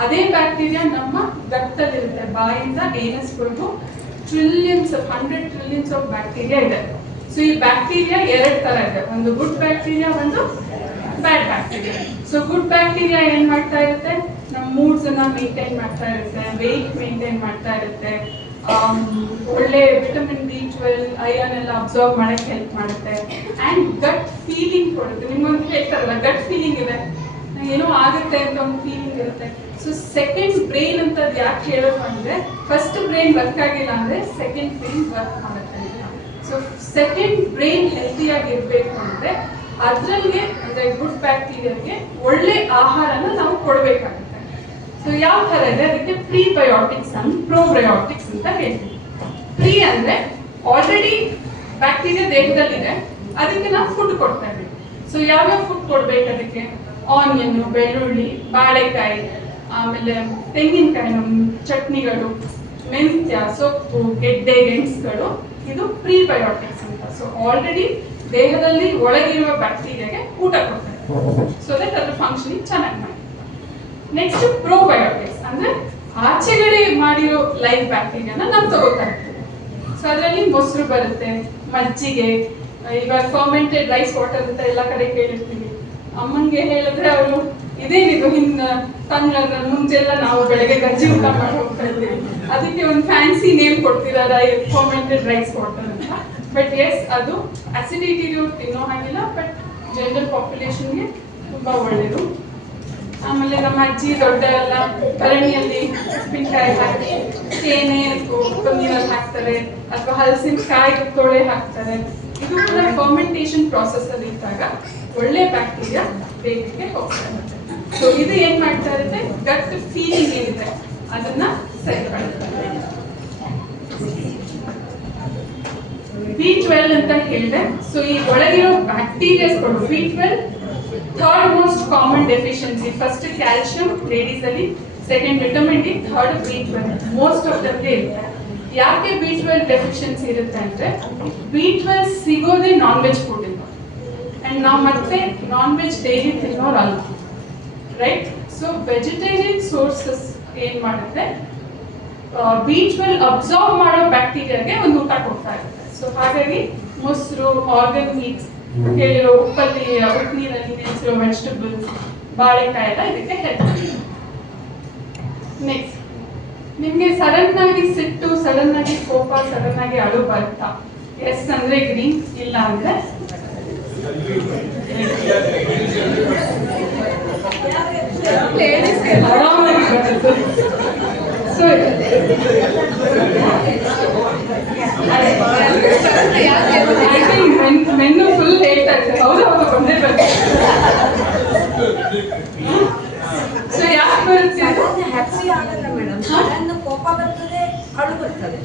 ಅದೇ ಬ್ಯಾಕ್ಟೀರಿಯಾ ನಮ್ಮ ಗಟ್ಟಲ್ಲಿರುತ್ತೆ, ಬಾಯಿಂದ ಏನಸ್ವರೆಗೂ ಟ್ರಿಲಿಯನ್ಸ್ 100 ಟ್ರಿಲಿಯನ್ಸ್ ಆಫ್ ಬ್ಯಾಕ್ಟೀರಿಯಾ ಇದೆ. ಸೊ ಈ ಬ್ಯಾಕ್ಟೀರಿಯಾ 2 ತರ ಇದೆ, ಒಂದು ಗುಡ್ ಬ್ಯಾಕ್ಟೀರಿಯಾ, ಒಂದು ಬ್ಯಾಡ್ ಬ್ಯಾಕ್ಟೀರಿಯಾ. ಸೊ ಗುಡ್ ಬ್ಯಾಕ್ಟೀರಿಯಾ ಏನ್ ಮಾಡ್ತಾ ಇರುತ್ತೆ? ನಮ್ಮ ಮೂಡ್ಸ್ ಅನ್ನ ಮೇಂಟೈನ್ ಮಾಡ್ತಾ ಇರುತ್ತೆ, ವೆಯ್ಟ್ ಮೇಂಟೈನ್ ಮಾಡ್ತಾ ಇರುತ್ತೆ, ಒಳ್ಳೆ ವಿಟಮಿನ್ B12 ಐರನ್ ಎಲ್ಲ ಅಬ್ಸಾರ್ಬ್ ಮಾಡಕ್ಕೆ ಹೆಲ್ಪ್ ಮಾಡುತ್ತೆ. ಅಂಡ್ ಗಟ್ ಫೀಲಿಂಗ್ ಕೊಡುತ್ತೆ. ನಿಮ್ಗೊಂದು ಹೇಳ್ತಾರಲ್ಲ ಗಟ್ ಫೀಲಿಂಗ್ ಇದೆ, ಏನೋ ಆಗುತ್ತೆ ಅಂತ ಒಂದು ಫೀಲಿಂಗ್ ಇರುತ್ತೆ. ಸೊ ಸೆಕೆಂಡ್ ಬ್ರೈನ್ ಅಂತ ಯಾಕೆ ಹೇಳೋದು ಅಂದ್ರೆ, ಫಸ್ಟ್ ಬ್ರೈನ್ ವರ್ಕ್ ಆಗಿಲ್ಲ ಅಂದ್ರೆ ಸೆಕೆಂಡ್ ಬ್ರೈನ್ ವರ್ಕ್ ಮಾಡುತ್ತೆ. ಸೊ ಸೆಕೆಂಡ್ ಬ್ರೈನ್ ಹೆಲ್ತಿಯಾಗಿ ಇರಬೇಕು ಅಂದ್ರೆ ಅದರಲ್ಲಿ ಅಂದ್ರೆ ಗುಡ್ ಬ್ಯಾಕ್ಟೀರಿಯಾಗೆ ಒಳ್ಳೆ ಆಹಾರನ ನಾವು ಕೊಡಬೇಕಾಗುತ್ತೆ. ಸೊ ಯಾವ ತರ ಇದೆ? ಅದಕ್ಕೆ ಪ್ರೀಬಯೋಟಿಕ್ಸ್ ಅಂಡ್ ಪ್ರೋಬಯೋಟಿಕ್ಸ್ ಅಂತ ಹೇಳ್ತೀವಿ. ಪ್ರೀ ಅಂದ್ರೆ ಆಲ್ರೆಡಿ ಬ್ಯಾಕ್ಟೀರಿಯಾ ದೇಹದಲ್ಲಿದೆ, ಅದಕ್ಕೆ ನಾವು ಫುಡ್ ಕೊಡ್ತಾ ಇದ್ದೀವಿ. ಸೊ ಯಾವ್ಯಾವ ಫುಡ್ ಕೊಡ್ಬೇಕು ಅದಕ್ಕೆ? ಆನಿಯನ್, ಬೆಳ್ಳುಳ್ಳಿ, ಬಾಳೆಕಾಯಿ, ಆಮೇಲೆ ತೆಂಗಿನಕಾಯಿ, ಚಟ್ನಿಗಳು, ಮೆಂತ್ಯ, ಸೊಪ್ಪು, ಗೆಡ್ಡೆ, ಗೆಣಸುಗಳು, ಇದು ಪ್ರೀಬಯೋಟಿಕ್ಸ್ ಅಂತ. ಸೊ ಆಲ್ರೆಡಿ ದೇಹದಲ್ಲಿ ಒಳಗಿರುವ ಬ್ಯಾಕ್ಟೀರಿಯಾಗೆ ಊಟ ಕೊಡ್ತಾರೆ, ಸೊ ದಟ್ ಅದ್ರ ಫಂಕ್ಷನಿಂಗ್ ಚೆನ್ನಾಗಿ ಮಾಡಿ. ನೆಕ್ಸ್ಟ್ ಪ್ರೋಬಯೋಟಿಕ್ಸ್ ಅಂದ್ರೆ ಆಚೆಗಡೆ ಮಾಡಿರೋ ಲೈಫ್ ಬ್ಯಾಕ್ಟೀರಿಯಾನ ನಾವು ತಗೋತಾ ಇರ್ತೀವಿ. ಸೊ ಅದರಲ್ಲಿ ಮೊಸರು ಬರುತ್ತೆ, ಮಜ್ಜಿಗೆ, ಇವಾಗ ಫರ್ಮೆಂಟೆಡ್ ರೈಸ್ ವಾಟರ್ ಅಂತ ಎಲ್ಲ ಕಡೆ ಕೇಳಿರ್ತೀವಿ. ಅಮ್ಮನ್ಗೆ ಹೇಳಿದ್ರೆ ಅವರು ಇದೇನಿದು ತಂಗ್ಳನ್ನ ಮುಂಚೆಲ್ಲ ನಾವು ಬೆಳಗ್ಗೆ ಗಂಜಿ ಊಟ ಮಾಡಿ ಹೋಗ್ತಾ ಇದ್ದೀವಿ, ಅದಕ್ಕೆ ಒಂದು ಫ್ಯಾನ್ಸಿ ನೇಮ್ ಕೊಡ್ತಿದ್ದಾರೆ ಫರ್ಮೆಂಟೆಡ್ ರೈಸ್ ವಾಟರ್ ಅಂತ. ಬಟ್ ಎಸ್, ಅದು ಅಸಿಡಿಟಿ ತಿನ್ನೋ ಹಾಗಿಲ್ಲ, ಬಟ್ ಜನರಲ್ ಪಾಪ್ಯುಲೇಷನ್ಗೆ ತುಂಬಾ ಒಳ್ಳೇದು. ಆಮೇಲೆ ನಮ್ಮ ಅಜ್ಜಿ ದೊಡ್ಡ ಎಲ್ಲ ಕರಣಿಯಲ್ಲಿ ಉಪ್ಪಿನಕಾಯಿ ಹಾಕಿ ತೇನೆ ನೀರಲ್ಲಿ ಹಾಕ್ತಾರೆ, ಅಥವಾ ಹಲಸಿನಕಾಯಿ ತೊಳೆ ಹಾಕ್ತಾರೆ. ಇದು ಕೂಡ ಫರ್ಮೆಂಟೇಷನ್ ಪ್ರಾಸೆಸ್ ಅಲ್ಲಿ ಇದ್ದಾಗ ಒಳ್ಳೆ ಬ್ಯಾಕ್ಟೀರಿಯಾ ಬೇಗಕ್ಕೆ ಹೋಗ್ತಾರೆ. ಸೊ ಇದು ಏನ್ ಮಾಡ್ತಾ ಇರುತ್ತೆ? ಗಟ್ ಫೀಲಿಂಗ್ ಏನಿದೆ ಅದನ್ನ ಸರಿಪಡಿಸ್ತಾರೆ. B12 ಅಂತ ಹೇಳಿದೆ. ಸೊ ಈ ಒಳಗಿರೋ ಬ್ಯಾಕ್ಟೀರಿಯಾಸ್ಗಳು B12 third most common deficiency. First calcium ladies ಅಲ್ಲಿ, second vitamin D, third B12. Most of ದಮ್ಗೆ ಇರುತ್ತೆ. ಯಾಕೆ B12 ಡೆಫಿಷಿಯನ್ಸಿ ಇರುತ್ತೆ ಅಂದ್ರೆ B12 ಸಿಗೋದೇ ನಾನ್ ವೆಜ್ ಫುಡ್ ಇಂದ, ಅಂಡ್ ನಾವು ಮತ್ತೆ ನಾನ್ ವೆಜ್ ಡೈಲಿ ತಿನ್ನೋರಲ್ಲ, ರೈಟ್? ಸೊ ವೆಜಿಟೇರಿಯನ್ ಸೋರ್ಸಸ್ ಏನ್ ಮಾಡುತ್ತೆ, B12 ಅಬ್ಸಾರ್ವ್ ಮಾಡೋ ಬ್ಯಾಕ್ಟೀರಿಯಾಗೆ ಒಂದು ಊಟ ಕೊಡ್ತಾ ಇರುತ್ತೆ. ಸೊ ಹಾಗಾಗಿ ಮೊಸರು, ಆರ್ಗನ್ ಮೀಟ್, ಹೇಳಿರೋ ಉಪ್ಪಲ್ಲಿ ಉಪ್ಪು ನೀರಲ್ಲಿ ನೆನೆಸಿರೋ ವೆಜಿಟೇಬಲ್ಸ್, ಬಾಳೆಕಾಯಿ ಎಲ್ಲ ಇದಕ್ಕೆ ಹೆಲ್ಪ್. ನೆಕ್ಸ್ಟ್, ನಿಮ್ಗೆ ಸಡನ್ ಆಗಿ ಸಿಟ್ಟು, ಸಡನ್ ಆಗಿ ಕೋಪ, ಸಡನ್ ಆಗಿ ಅಳು ಬರುತ್ತಾ? ಎಸ್ ಅಂದ್ರೆ ಗ್ರೀನ್, ಇಲ್ಲ ಅಂದ್ರೆ ಆರಾಮಾಗಿ ಬರುತ್ತೆ. ಸೊ ಮೆನ್ನು ಫುಲ್ ಹೇಳ್ತಾ ಇದ್ದಾರೆ, ಹೌದು ಹೌದು ಬಂದೇ ಬರುತ್ತೆ. ಸೊ ಯಾಕೆ ಬರುತ್ತೆ? ಹ್ಯಾಪಿ ಆಗಲ್ಲ ಮೇಡಮ್, ಸಡನ್ ಕೋಪ ಬರ್ತದೆ, ಅಳು ಬರ್ತದೆ.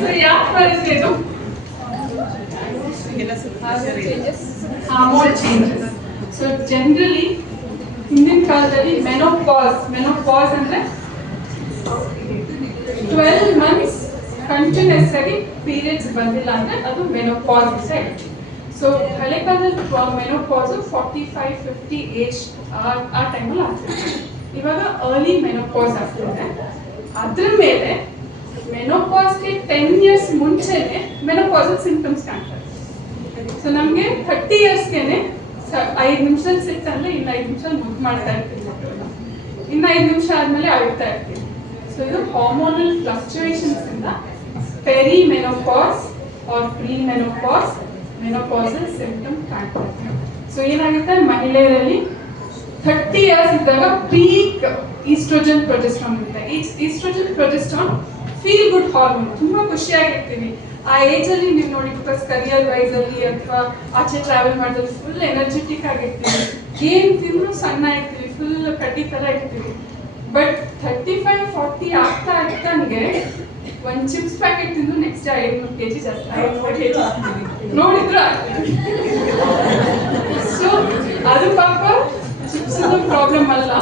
ಸೊ ಯಾಕೆ ಬರುತ್ತೆ ಇದು? Hormone changes. ಸೊ ಜನರಲಿ ಹಿಂದಿನ ಕಾಲದಲ್ಲಿ ಮೆನೋಪಾಸ್ ಅಂದ್ರೆ 12 ಮಂತ್ಸ್ ಕಂಟಿನ್ಯೂಸ್ ಆಗಿ ಪೀರಿಯಡ್ಸ್ ಬಂದಿಲ್ಲ ಅಂದ್ರೆ ಅದು ಮೆನೋಪಾಸ್ ಅಂತ ಹೇಳ್ತೀವಿ. ಸೊ ಹಳೆ ಕಾಲದಲ್ಲಿ ಮೆನೋಪಾಸ್ 45-50 ಏಜ್ ಆ ಟೈಮಲ್ಲಿ ಆಗ್ತದೆ. ಇವಾಗ ಅರ್ಲಿ ಮೆನೋಪಾಸ್ ಆಗ್ತದೆ. ಅದ್ರ ಮೇಲೆ ಮೆನೋಪಾಸ್ಗೆ 10 ಇಯರ್ಸ್ ಮುಂಚೆನೆ ಮೆನೋಪಾಸಲ್ ಸಿಂಪ್ಟಮ್ಸ್ ಕಾಣ್ತದೆ. ಸೊ ನಮಗೆ 30 ಇಯರ್ಸ್ಗೆನೆ 5 ನಿಮಿಷದಲ್ಲಿ ಸಿಟ್ಟಂದ್ರೆ ಇನ್ನು 5 ನಿಮಿಷ ಮುದ್ದು ಮಾಡ್ತಾ ಇರ್ತೀವಿ, ಇನ್ನು 5 ನಿಮಿಷ ಆದ್ಮೇಲೆ ಅಳ್ತಾ ಇರ್ತೀವಿ. ಸೊ ಇದು ಹಾರ್ಮೋನಲ್ ಫ್ಲಕ್ಚುಯೇಷನ್ಸ್ ಇಂದ peri menopause or pre menopause menopausal symptom ಕಾಣ್ತದೆ. ಸೊ ಏನಾಗುತ್ತೆ, ಮಹಿಳೆಯರಲ್ಲಿ 30 ಇಯರ್ಸ್ ಇದ್ದಾಗ ಪೀಕ್ ಈಸ್ಟ್ರೋಜನ್ ಪ್ರೊಜೆಸ್ಟ್ರಾನ್ ಇರುತ್ತೆ. Oestrogen progesterone feel good hormone, ತುಂಬಾ ಖುಷಿಯಾಗಿರ್ತೀವಿ ಆ ಏಜ್ ಅಲ್ಲಿ. ನೀವು ನೋಡಿ, ಬಿಕಾಸ್ ಕರಿಯರ್ ವೈಸ್ ಅಲ್ಲಿ ಅಥವಾ ಆಚೆ ಟ್ರಾವೆಲ್ ಮಾಡಿದ್ರೆ ಫುಲ್ ಎನರ್ಜೆಟಿಕ್ ಆಗಿರ್ತೀವಿ, ಏನ್ ತಿಂದ್ರು ಸಣ್ಣ ಇರ್ತೀವಿ, ಫುಲ್ ಕಡ್ಡಿ ತರ ಇರ್ತೀವಿ. ಬಟ್ 35-40 ಆಗ್ತಾ ಆಗ್ತಾನ್ಗೆ ಒಂದ್ ಚಿಪ್ಸ್ ಪ್ಯಾಕೆಟ್ ತಿಂದು ನೆಕ್ಸ್ಟ್ 500 kg ಜಾಸ್ತಿ, 500 kg ನೋಡಿದ್ರು ಆಗ್ತದೆ. ಸೊ ಅದು ಪಾಪ ಚಿಪ್ಸ್ ಪ್ರಾಬ್ಲಮ್ ಅಲ್ಲ,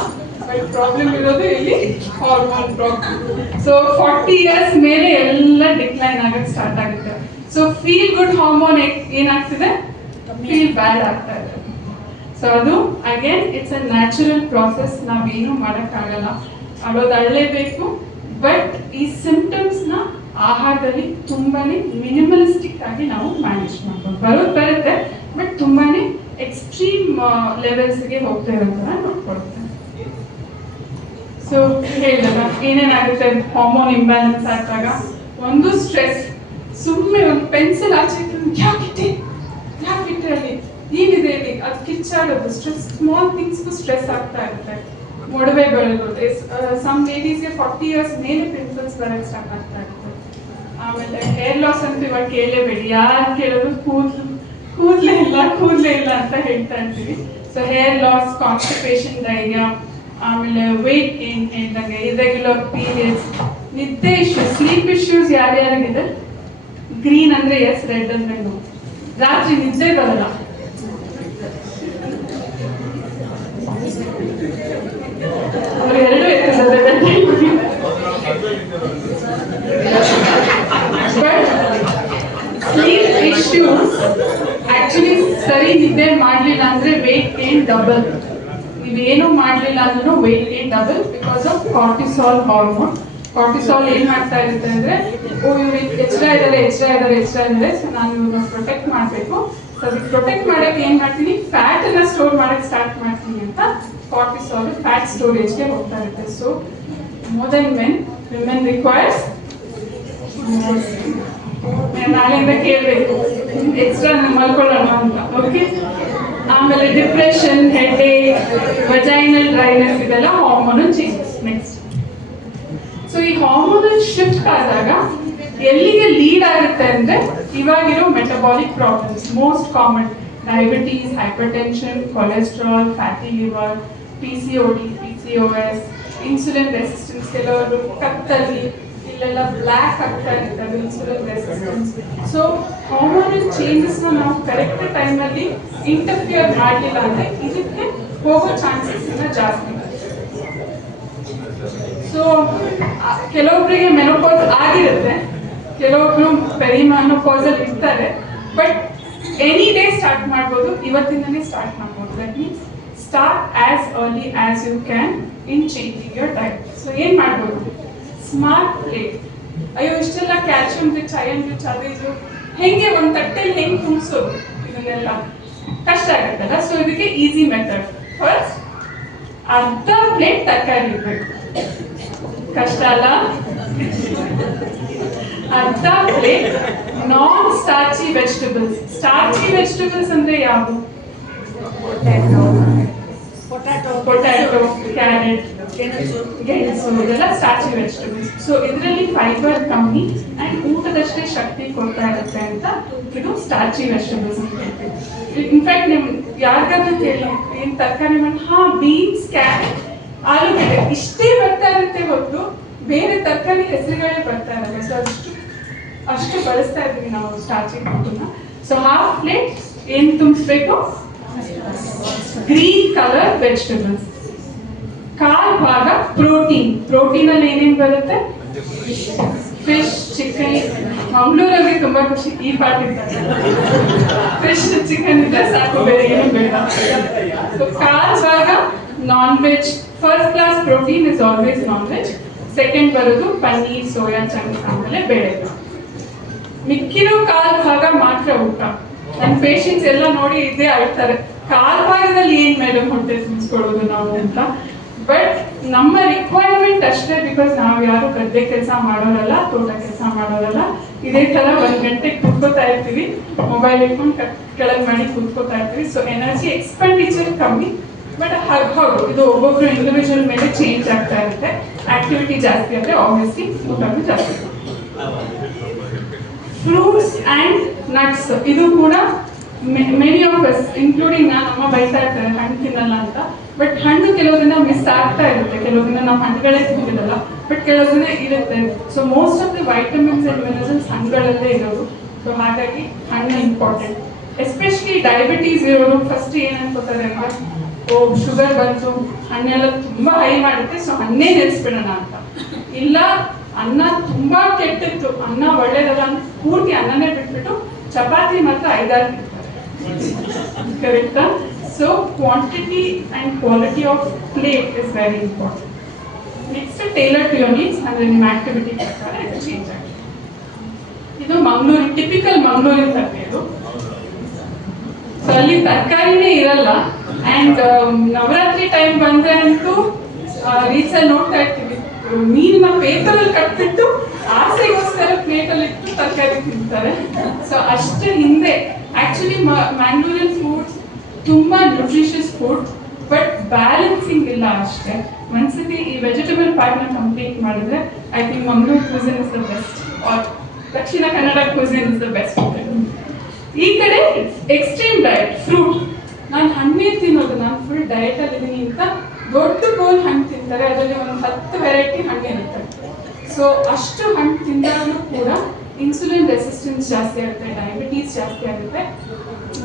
ಬಟ್ ಪ್ರಾಬ್ಲಮ್ ಇರೋದು ಇಲ್ಲಿ ಹಾರ್ಮೋನ್ ಪ್ರಾಬ್ಲಮ್. ಸೊ 40 ಇಯರ್ಸ್ ಮೇಲೆ ಎಲ್ಲ ಡಿಕ್ಲೈನ್ ಆಗಕ್ಕೆ ಸ್ಟಾರ್ಟ್ ಆಗುತ್ತೆ. ಸೊ ಫೀಲ್ ಗುಡ್ ಹಾರ್ಮೋನ್ ಏನಾಗ್ತಿದೆ, ಫೀಲ್ ಬ್ಯಾಡ್ ಆಗ್ತಾ ಇದೆ. ಸೊ ಅದು again it's a natural process, ನಾವೇನು ಮಾಡೋಕ್ಕಾಗಲ್ಲ, ಅಳೋದು ಅಳ್ಳೇಬೇಕು. ಬಟ್ ಈ ಸಿಂಪ್ಟಮ್ಸ್ ನ ಆಹಾರದಲ್ಲಿ ತುಂಬಾನೇ ಮಿನಿಮಲಿಸ್ಟಿಕ್ ಆಗಿ ನಾವು ಮ್ಯಾನೇಜ್ ಮಾಡ್ಬೋದು. ಬರುತ್ತೆ, ಬಟ್ ತುಂಬಾನೇ ಎಕ್ಸ್ಟ್ರೀಮ್ ಲೆವೆಲ್ಸ್ಗೆ ಹೋಗ್ತಾ ಇರೋ ಥರ ನೋಡ್ಕೊಳ್ತೇವೆ. ಸೊ ಹೇಳಿದಾಗ ಏನೇನಾಗುತ್ತೆ ಹಾರ್ಮೋನ್ ಇಂಬ್ಯಾಲೆನ್ಸ್ ಆದಾಗ, ಒಂದು ಸ್ಟ್ರೆಸ್, ಸುಮ್ಮನೆ ಒಂದು ಪೆನ್ಸಿಲ್ ಆಚೆ ಯಾಕಿಟ್ಟೆ ಅಲ್ಲಿ ಏನಿದೆ ಇಲ್ಲಿ ಅದು ಕಿಚ್ಚಾಡೋದು, ಸ್ಟ್ರೆಸ್, ಸ್ಮಾಲ್ ಥಿಂಗ್ಸ್ಗೂ ಸ್ಟ್ರೆಸ್ ಆಗ್ತಾ ಇರುತ್ತೆ. ಮೊಡವೆ ಬೆಳೆಯೋದು, ಸಮ್ ಲೇಡೀಸ್ಗೆ 40 ಇಯರ್ಸ್ ಮೇಲೆ ಪಿಂಪಲ್ಸ್ ಬರಕ್ಕೆ ಸ್ಟಾರ್ಟ್ ಆಗ್ತಾ ಇರುತ್ತೆ. ಆಮೇಲೆ ಹೇರ್ ಲಾಸ್ ಅಂತ ಇವಾಗ ಕೇಳಲೇಬೇಡಿ, ಯಾರು ಕೇಳೋದು ಕೂದಲೇ ಇಲ್ಲ ಅಂತ ಹೇಳ್ತಾ ಇರ್ತೀವಿ. So hair loss, constipation, diarrhoea, ಆಮೇಲೆ ವೇಟ್ ಗೇನ್ ಹೇಳ್ದಂಗೆ, ಇರೆಗ್ಯುಲರ್ ಪೀರಿಯಡ್ಸ್, ನಿದ್ದೆ ಇಶ್ಯೂಸ್, ಸ್ಲೀಪ್ ಇಶ್ಯೂಸ್ ಯಾರ್ಯಾರಿಗಿದೆ, ಗ್ರೀನ್ ಅಂದ್ರೆ ಎಸ್, ರೆಡ್ ಅಂದ್ರೆ ನೋ. ರಾತ್ರಿ ನಿದ್ದೆ ಬರಲ್ಲ, ಅವ್ರು ಎರಡೂ ಇರ್ತದೆ. ಬಟ್ ಸ್ಲೀಪ್ ಇಶ್ಯೂಸ್ ಆಕ್ಚುಲಿ ಸರಿ ನಿದ್ದೆ ಮಾಡಲಿಲ್ಲ ಅಂದ್ರೆ ವೇಟ್ ಗೇನ್ ಡಬಲ್. ನೀವೇನು ಮಾಡಲಿಲ್ಲ ಅಂದ್ರೂ weight gain double because of cortisol hormone. Cortisol ಏನ್ ಮಾಡ್ತಾ ಇರುತ್ತೆ ಅಂದ್ರೆ, ಇವ್ರಿಗೆ ಎಚ್ಚರ ಇದ್ದಾರೆ, ಸೊ ನಾನು ಇವ್ರನ್ನ ಪ್ರೊಟೆಕ್ಟ್ ಮಾಡಬೇಕು. ಸೊ ಅದಕ್ಕೆ ಪ್ರೊಟೆಕ್ಟ್ ಮಾಡಕ್ಕೆ ಏನ್ ಮಾಡ್ತೀನಿ, ಫ್ಯಾಟ್ ಅನ್ನ ಸ್ಟೋರ್ ಮಾಡಕ್ಕೆ ಸ್ಟಾರ್ಟ್ ಮಾಡ್ತೀನಿ ಅಂತ ಕಾರ್ಟಿಸಾಲ್ ಫ್ಯಾಟ್ ಸ್ಟೋರೇಜ್ಗೆ ಹೋಗ್ತಾ ಇರುತ್ತೆ. So more than men, women requires ನಾಳೆಯಿಂದ ಕೇಳಬೇಕು ಎಕ್ಸ್ಟ್ರಾ ಮಲ್ಕೊಳ್ಳೋಣ ಅಂತ. ಓಕೆ, ಆಮೇಲೆ ಡಿಪ್ರೆಷನ್, ಹೆಡ್ಏಕ್, ವಜೈನಲ್ ಡ್ರೈನೆಸ್, ಇದೆಲ್ಲ ಹಾರ್ಮೋನಲ್ ಚೇಂಜಸ್. ನೆಕ್ಸ್ಟ್, ಸೊ ಈ ಹಾರ್ಮೋನಲ್ ಶಿಫ್ಟ್ ಆದಾಗ ಎಲ್ಲಿಗೆ ಲೀಡ್ ಆಗುತ್ತೆ ಅಂದ್ರೆ, ಇವಾಗಿರೋ metabolic problems most common, diabetes, hypertension, cholesterol, fatty liver, PCOD, PCOS, insulin resistance, ಕೆಲವರು ಕತ್ತಲ್ಲಿ ಇಲ್ಲೆಲ್ಲ ಬ್ಲ್ಯಾಕ್ ಆಗ್ತಾ ಇರುತ್ತೆ, ಅದು ಇನ್ಸುಲಿನ್ ರೆಸಿಸ್ಟೆನ್ಸ್. ಸೊ ಹಾರ್ಮೋನಲ್ ಚೇಂಜಸ್ನ ನಾವು ಕರೆಕ್ಟ್ ಟೈಮಲ್ಲಿ ಇಂಟರ್ಫಿಯರ್ ಮಾಡಲಿಲ್ಲ ಅಂದರೆ ಇದಕ್ಕೆ ಹೋಗೋ ಚಾನ್ಸಸ್ ಇನ್ನ ಜಾಸ್ತಿ. ಸೊ ಕೆಲವೊಬ್ಬರಿಗೆ ಮೆನೋಪಾಸ್ ಆಗಿರುತ್ತೆ, ಕೆಲವೊಬ್ರು ಪೆರಿಮೆನೋಪಾಸಲ್ಲಿ ಇರ್ತಾರೆ. ಬಟ್ ಎನಿ ಡೇ ಸ್ಟಾರ್ಟ್ ಮಾಡ್ಬೋದು, ಇವತ್ತಿಂದನೇ ಸ್ಟಾರ್ಟ್ ಮಾಡ್ಬೋದು. That means start as early as you can in changing your diet. So ಏನು ಮಾಡ್ಬೋದು? Smart plate. ಅಯ್ಯೋ ಇಷ್ಟೆಲ್ಲ ಕ್ಯಾಲ್ಸಿಯಂ ರಿಚ್, ಅಯನ್ ರಿಚ್, ಅದು ಇದು ಹೆಂಗೆ ಒಂದು ತಟ್ಟೆಲಿ ಹೆಂಗೆ ತುಂಬಿಸೋದು, ಇದನ್ನೆಲ್ಲ ಕಷ್ಟ ಆಗುತ್ತಲ್ಲ. ಸೊ ಇದಕ್ಕೆ ಈಸಿ ಮೆಥಡ್. ಫಸ್ಟ್ ಅರ್ಧ ಪ್ಲೇಟ್ ತರಕಾರಿ ಇರಬೇಕು, ಕಷ್ಟ ಅಲ್ಲ. ಅರ್ಧ ಪ್ಲೇಟ್ ನಾನ್ ಸ್ಟಾರ್ಚಿ ವೆಜಿಟೇಬಲ್ಸ್. ಸ್ಟಾರ್ಚಿ ವೆಜಿಟೇಬಲ್ಸ್ ಅಂದ್ರೆ ಯಾವುದು? ಪೊಟ್ಯಾಟೊ, ಕ್ಯಾರೆಟ್, ಗೆಣಸು, ಇದೆಲ್ಲ ಸ್ಟಾರ್ಚಿ ವೆಜಿಟೇಬಲ್ಸ್. ಸೊ ಇದರಲ್ಲಿ ಫೈಬರ್ ಕಮ್ಮಿ ಅಂಡ್ ಊಟದಷ್ಟೇ ಶಕ್ತಿ ಕೊಡ್ತಾ ಇರುತ್ತೆ ಅಂತ ಇದು ಸ್ಟಾರ್ಚಿ ವೆಜಿಟೇಬಲ್ಸ್ ಅಂತ ಹೇಳ್ತೀವಿ. ಇನ್ಫ್ಯಾಕ್ಟ್ ನಿಮ್ ಯಾರಿಗಾದ್ರೂ ಕೇಳಿ ಏನ್ ತರಕಾರಿ ಮಾಡಿ, ಬೀನ್ಸ್, ಕ್ಯಾರೆಟ್, ಆಲೂಗಡ್ಡೆ ಇಷ್ಟೇ ಬರ್ತಾ ಇರುತ್ತೆ ಹೊತ್ತು ಬೇರೆ ತರಕಾರಿ ಹೆಸರುಗಳೇ ಬರ್ತಾ ಇರಲ್ಲ. ಸೊ ಅಷ್ಟು ಬಳಸ್ತಾ ಇದ್ದೀವಿ ನಾವು ಸ್ಟಾರ್ಚಿ ಫುಡ್ನ. ಸೊ ಹಾಫ್ ಪ್ಲೇಟ್ ಏನ್ ತುಂಬಿಸ್ಬೇಕು? Green colour vegetables. ಕಾಲ್ ಭಾಗ ಪ್ರೋಟೀನ್ ಅಲ್ಲಿ ಏನೇನು ಬರುತ್ತೆ? Fish, chicken. ಮಂಗಳೂರಲ್ಲಿ ತುಂಬಾ ಖುಷಿ ಈ ಪಾರ್ಟ್ ಇದ್ದಾರೆ. ಫಿಶ್, ಚಿಕನ್ ಇದ್ರೆ ಸಾಕು, ಬೇರೆ ಏನು ಬೇಡ. ಸೊ ಕಾಲ್ ಭಾಗ non veg. First class protein is always non veg. Second ಬರೋದು ಪನ್ನೀರ್, ಸೋಯಾ ಚಂಕ್, ಆಮೇಲೆ ಬೇಳೆ. ಮಿಕ್ಕಿರೋ ಕಾಲ್ ಭಾಗ ಮಾತ್ರ ಊಟ. ನನ್ನ ಪೇಷಂಟ್ಸ್ ಎಲ್ಲ ನೋಡಿ ಇದೇ ಆಡ್ತಾರೆ, ಕಾಲ್ ಭಾಗದಲ್ಲಿ ಏನ್ ಮೇಡಮ್ ಹೊಟ್ಟೆ ತುಂಬಿಸ್ಕೊಳ್ಳೋದು ನಾವು ಅಂತ. ಬಟ್ ನಮ್ಮ ರಿಕ್ವೈರ್ಮೆಂಟ್ ಅಷ್ಟೇ, ಬಿಕಾಸ್ ನಾವು ಯಾರು ಗದ್ದೆ ಕೆಲಸ ಮಾಡೋರಲ್ಲ, ತೋಟ ಕೆಲಸ ಮಾಡೋರಲ್ಲ. ಇದೇ ತರ 1 ಗಂಟೆ ಕೂತ್ಕೋತಾ ಇರ್ತೀವಿ, ಮೊಬೈಲ್ ಇಟ್ಕೊಂಡು ಕೆಳಗೆ ಮಾಡಿ ಕೂತ್ಕೋತಾ ಇರ್ತೀವಿ. ಸೊ ಎನರ್ಜಿ ಎಕ್ಸ್ಪೆಂಡಿಚರ್ ಕಮ್ಮಿ. ಬಟ್ ಹೌದು, ಇದು ಒಬ್ಬೊಬ್ರು ಇಂಡಿವಿಜುವಲ್ ಮೇಲೆ ಚೇಂಜ್ ಆಗ್ತಾ ಇರುತ್ತೆ. ಆಕ್ಟಿವಿಟಿ ಜಾಸ್ತಿ ಆದರೆ ಆಬ್ವಿಯಸ್ಲಿ ಊಟನೂ ಜಾಸ್ತಿ. ಫ್ರೂಟ್ಸ್ ಆ್ಯಂಡ್ ನಟ್ಸ್, ಇದು ಕೂಡ ಮೆನಿ ಆಫ್ ಅಸ್ ಇನ್ಕ್ಲೂಡಿಂಗ್ ನಮ್ಮ ಬೈತಾ ಇರ್ತಾರೆ ಹಣ್ಣು ತಿನ್ನಲ್ಲ ಅಂತ. ಬಟ್ ಹಣ್ಣು ಕೆಲವು ದಿನ ಮಿಸ್ ಆಗ್ತಾ ಇರುತ್ತೆ, ಕೆಲವು ದಿನ ನಾವು ಹಣ್ಣುಗಳೇ ತಿಂದಿರಲ್ಲ, ಬಟ್ ಕೆಲವು ದಿನ ಇರುತ್ತೆ. So most of the vitamins and minerals ಹಣ್ಣುಗಳಲ್ಲೇ ಇರೋದು. ಸೊ ಹಾಗಾಗಿ ಹಣ್ಣು ಇಂಪಾರ್ಟೆಂಟ್. ಎಸ್ಪೆಷಲಿ ಡಯಾಬಿಟೀಸ್ ಇರೋರು ಫಸ್ಟ್ ಏನು ಅನ್ಕೋತಾರೆ ಅಂದ್ರೆ, ಓ ಶುಗರ್ ಬಂತು, ಹಣ್ಣೆಲ್ಲ ತುಂಬಾ ಹೈ ಮಾಡುತ್ತೆ, ಸೊ ಹಣ್ಣೇ ನಿಲ್ಲಿಸ್ಬಿಡೋಣ ಅಂತ. ಇಲ್ಲ, ಅನ್ನ ತುಂಬಾ ಕೆಟ್ಟಿತ್ತು, ಅನ್ನ ಒಳ್ಳೇದಲ್ಲ ಅಂತ ಪೂರ್ತಿ ಅನ್ನನೇ ಬಿಟ್ಬಿಟ್ಟು ಚಪಾತಿ ಮಾತ್ರ 5-6 ತಿಂತಾರೆ. ಕರೆಕ್ಟಾ? So quantity and quality of plate is very important. Next tailor to your needs, ಅಂದ್ರೆ ನಿಮ್ಮ ಆಕ್ಟಿವಿಟಿ ಪ್ರಕಾರ ಇದು ಚೇಂಜ್ ಆಗಿದೆ. ಇದು ಮಂಗಳೂರು, ಟಿಪಿಕಲ್ ಮಂಗಳೂರಿನ ತರಕಾರಿ ಇದು. ಸೊ ಅಲ್ಲಿ ತರಕಾರಿನೇ ಇರಲ್ಲ. ಅಂಡ್ ನವರಾತ್ರಿ ಟೈಮ್ ಬಂದ್ರೆ ಅಂತೂ ರೀಲ್ಸ್ ಅಲ್ಲಿ ನೋಡ್ತಾ ಇರ್ತೀವಿ, ಮೀನಿನ ಪೇಪರ್ ಅಲ್ಲಿ ಕಟ್ಬಿಟ್ಟು ಆಸೆಗೋಸ್ಕರ ಪ್ಲೇಟ್ ಅಲ್ಲಿ ಇಟ್ಟು ತರಕಾರಿ ತಿಂತಾರೆ. ಸೊ ಅಷ್ಟು ಹಿಂದೆ ಆಕ್ಚುಲಿ ಮ್ಯಾಂಗ್ಳೂರಿಯನ್ ಫುಡ್ಸ್ ತುಂಬಾ ನ್ಯೂಟ್ರಿಷಿಯಸ್ ಫುಡ್, ಬಟ್ ಬ್ಯಾಲೆನ್ಸಿಂಗ್ ಇಲ್ಲ ಅಷ್ಟೇ. ಒಂದ್ಸತಿ ಈ ವೆಜಿಟೇಬಲ್ ಪಾರ್ಟ್ ನ ಕಂಪ್ಲೀಟ್ ಮಾಡಿದ್ರೆ I think Mangaluru cuisine is the best, or Dakshina Kannada cuisine is the best. ಈ ಕಡೆ ಎಕ್ಸ್ಟ್ರೀಮ್ ಡಯಟ್, ಫ್ರೂಟ್. ನಾನು ಹಣ್ಣೇ ತಿನ್ನೋದು, ನಾನು ಫುಲ್ ಡಯಟ್ ಅಲ್ಲಿ ಇದೀನಿ ಅಂತ ದೊಡ್ಡ ಗೋಲ್ ಹಣ್ಣು ತಿಂತಾರೆ, ಅದರಲ್ಲಿ ಒಂದು 10 ವೆರೈಟಿ ಹಣ್ಣು ಇರುತ್ತೆ. ಸೊ ಅಷ್ಟು ಹಣ್ಣು ತಿಂದಾಗಲೂ ಕೂಡ ಇನ್ಸುಲಿನ್ ರೆಸಿಸ್ಟೆನ್ಸ್ ಜಾಸ್ತಿ ಆಗುತ್ತೆ, ಡಯಾಬಿಟೀಸ್ ಜಾಸ್ತಿ ಆಗುತ್ತೆ.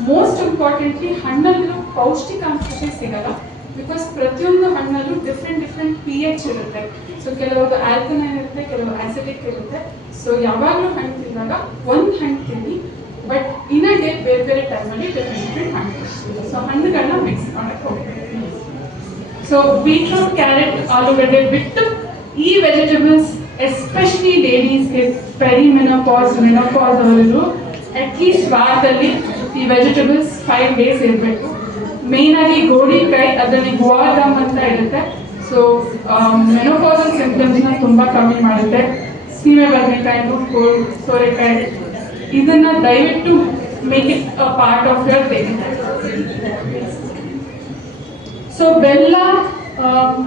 ಮೋಸ್ಟ್ ಇಂಪಾರ್ಟೆಂಟ್ಲಿ ಹಣ್ಣಲ್ಲಿರೋ ಪೌಷ್ಟಿಕಾಂಶತೆ ಸಿಗಲ್ಲ, ಬಿಕಾಸ್ ಪ್ರತಿಯೊಂದು ಹಣ್ಣಲ್ಲೂ ಡಿಫ್ರೆಂಟ್ pH ಇರುತ್ತೆ. ಸೊ ಕೆಲವೊಂದು ಆಲ್ಕಲೈನ್ ಇರುತ್ತೆ, ಕೆಲವು ಆಸಿಡಿಕ್ ಇರುತ್ತೆ. ಸೊ ಯಾವಾಗಲೂ ಹಣ್ಣು ತಿಂದಾಗ ಒಂದು ಹಣ್ಣು ತಿನ್ನಿ, ಬಟ್ ಇನ್ ಅ ಡೇ ಬೇರೆ ಬೇರೆ ಟೈಮಲ್ಲಿ ಡಿಫ್ರೆಂಟ್ ಹಣ್ಣು. ಸೊ ಹಣ್ಣುಗಳನ್ನ ಮಿಕ್ಸ್ ಮಾಡಕ್ಕೆ ಹೋಗ್ಬೇಕು. ಸೊ ಬೀಟ್ರೂಟ್, ಕ್ಯಾರೆಟ್, ಆಲೂಗಡ್ಡೆ ಬಿಟ್ಟು ಈ ವೆಜಿಟೇಬಲ್ಸ್ ಎಸ್ಪೆಷಲಿ ಲೇಡೀಸ್ಗೆ ಪೆರಿಮೆನೋಪಾಸ್, ಮೆನೋಪಾಸ್ ಅವರಿಗೂ ಅಟ್ಲೀಸ್ಟ್ ವಾರದಲ್ಲಿ ಈ ವೆಜಿಟೇಬಲ್ಸ್ 5 ಡೇಸ್ ಇರಬೇಕು. ಮೇನ್ ಆಗಿ ಗೋಡಿಕಾಯಿ, ಅದರಲ್ಲಿ ಗುವಾದಮ್ ಅಂತ ಇರುತ್ತೆ. ಸೊ ಮೆನೋಪಾಸಲ್ ಸಿಂಪ್ಟಮ್ಸ್ನ ತುಂಬಾ ಕಮ್ಮಿ ಮಾಡುತ್ತೆ. ಸೀಮೆ ಬದನೆಕಾಯಿ, ನುಗ್ಗೋಲ್, ಸೋರೆಕಾಯಿ, ಇದನ್ನ ದಯವಿಟ್ಟು make it a part of your daily life. So ಬೆಲ್ಲ,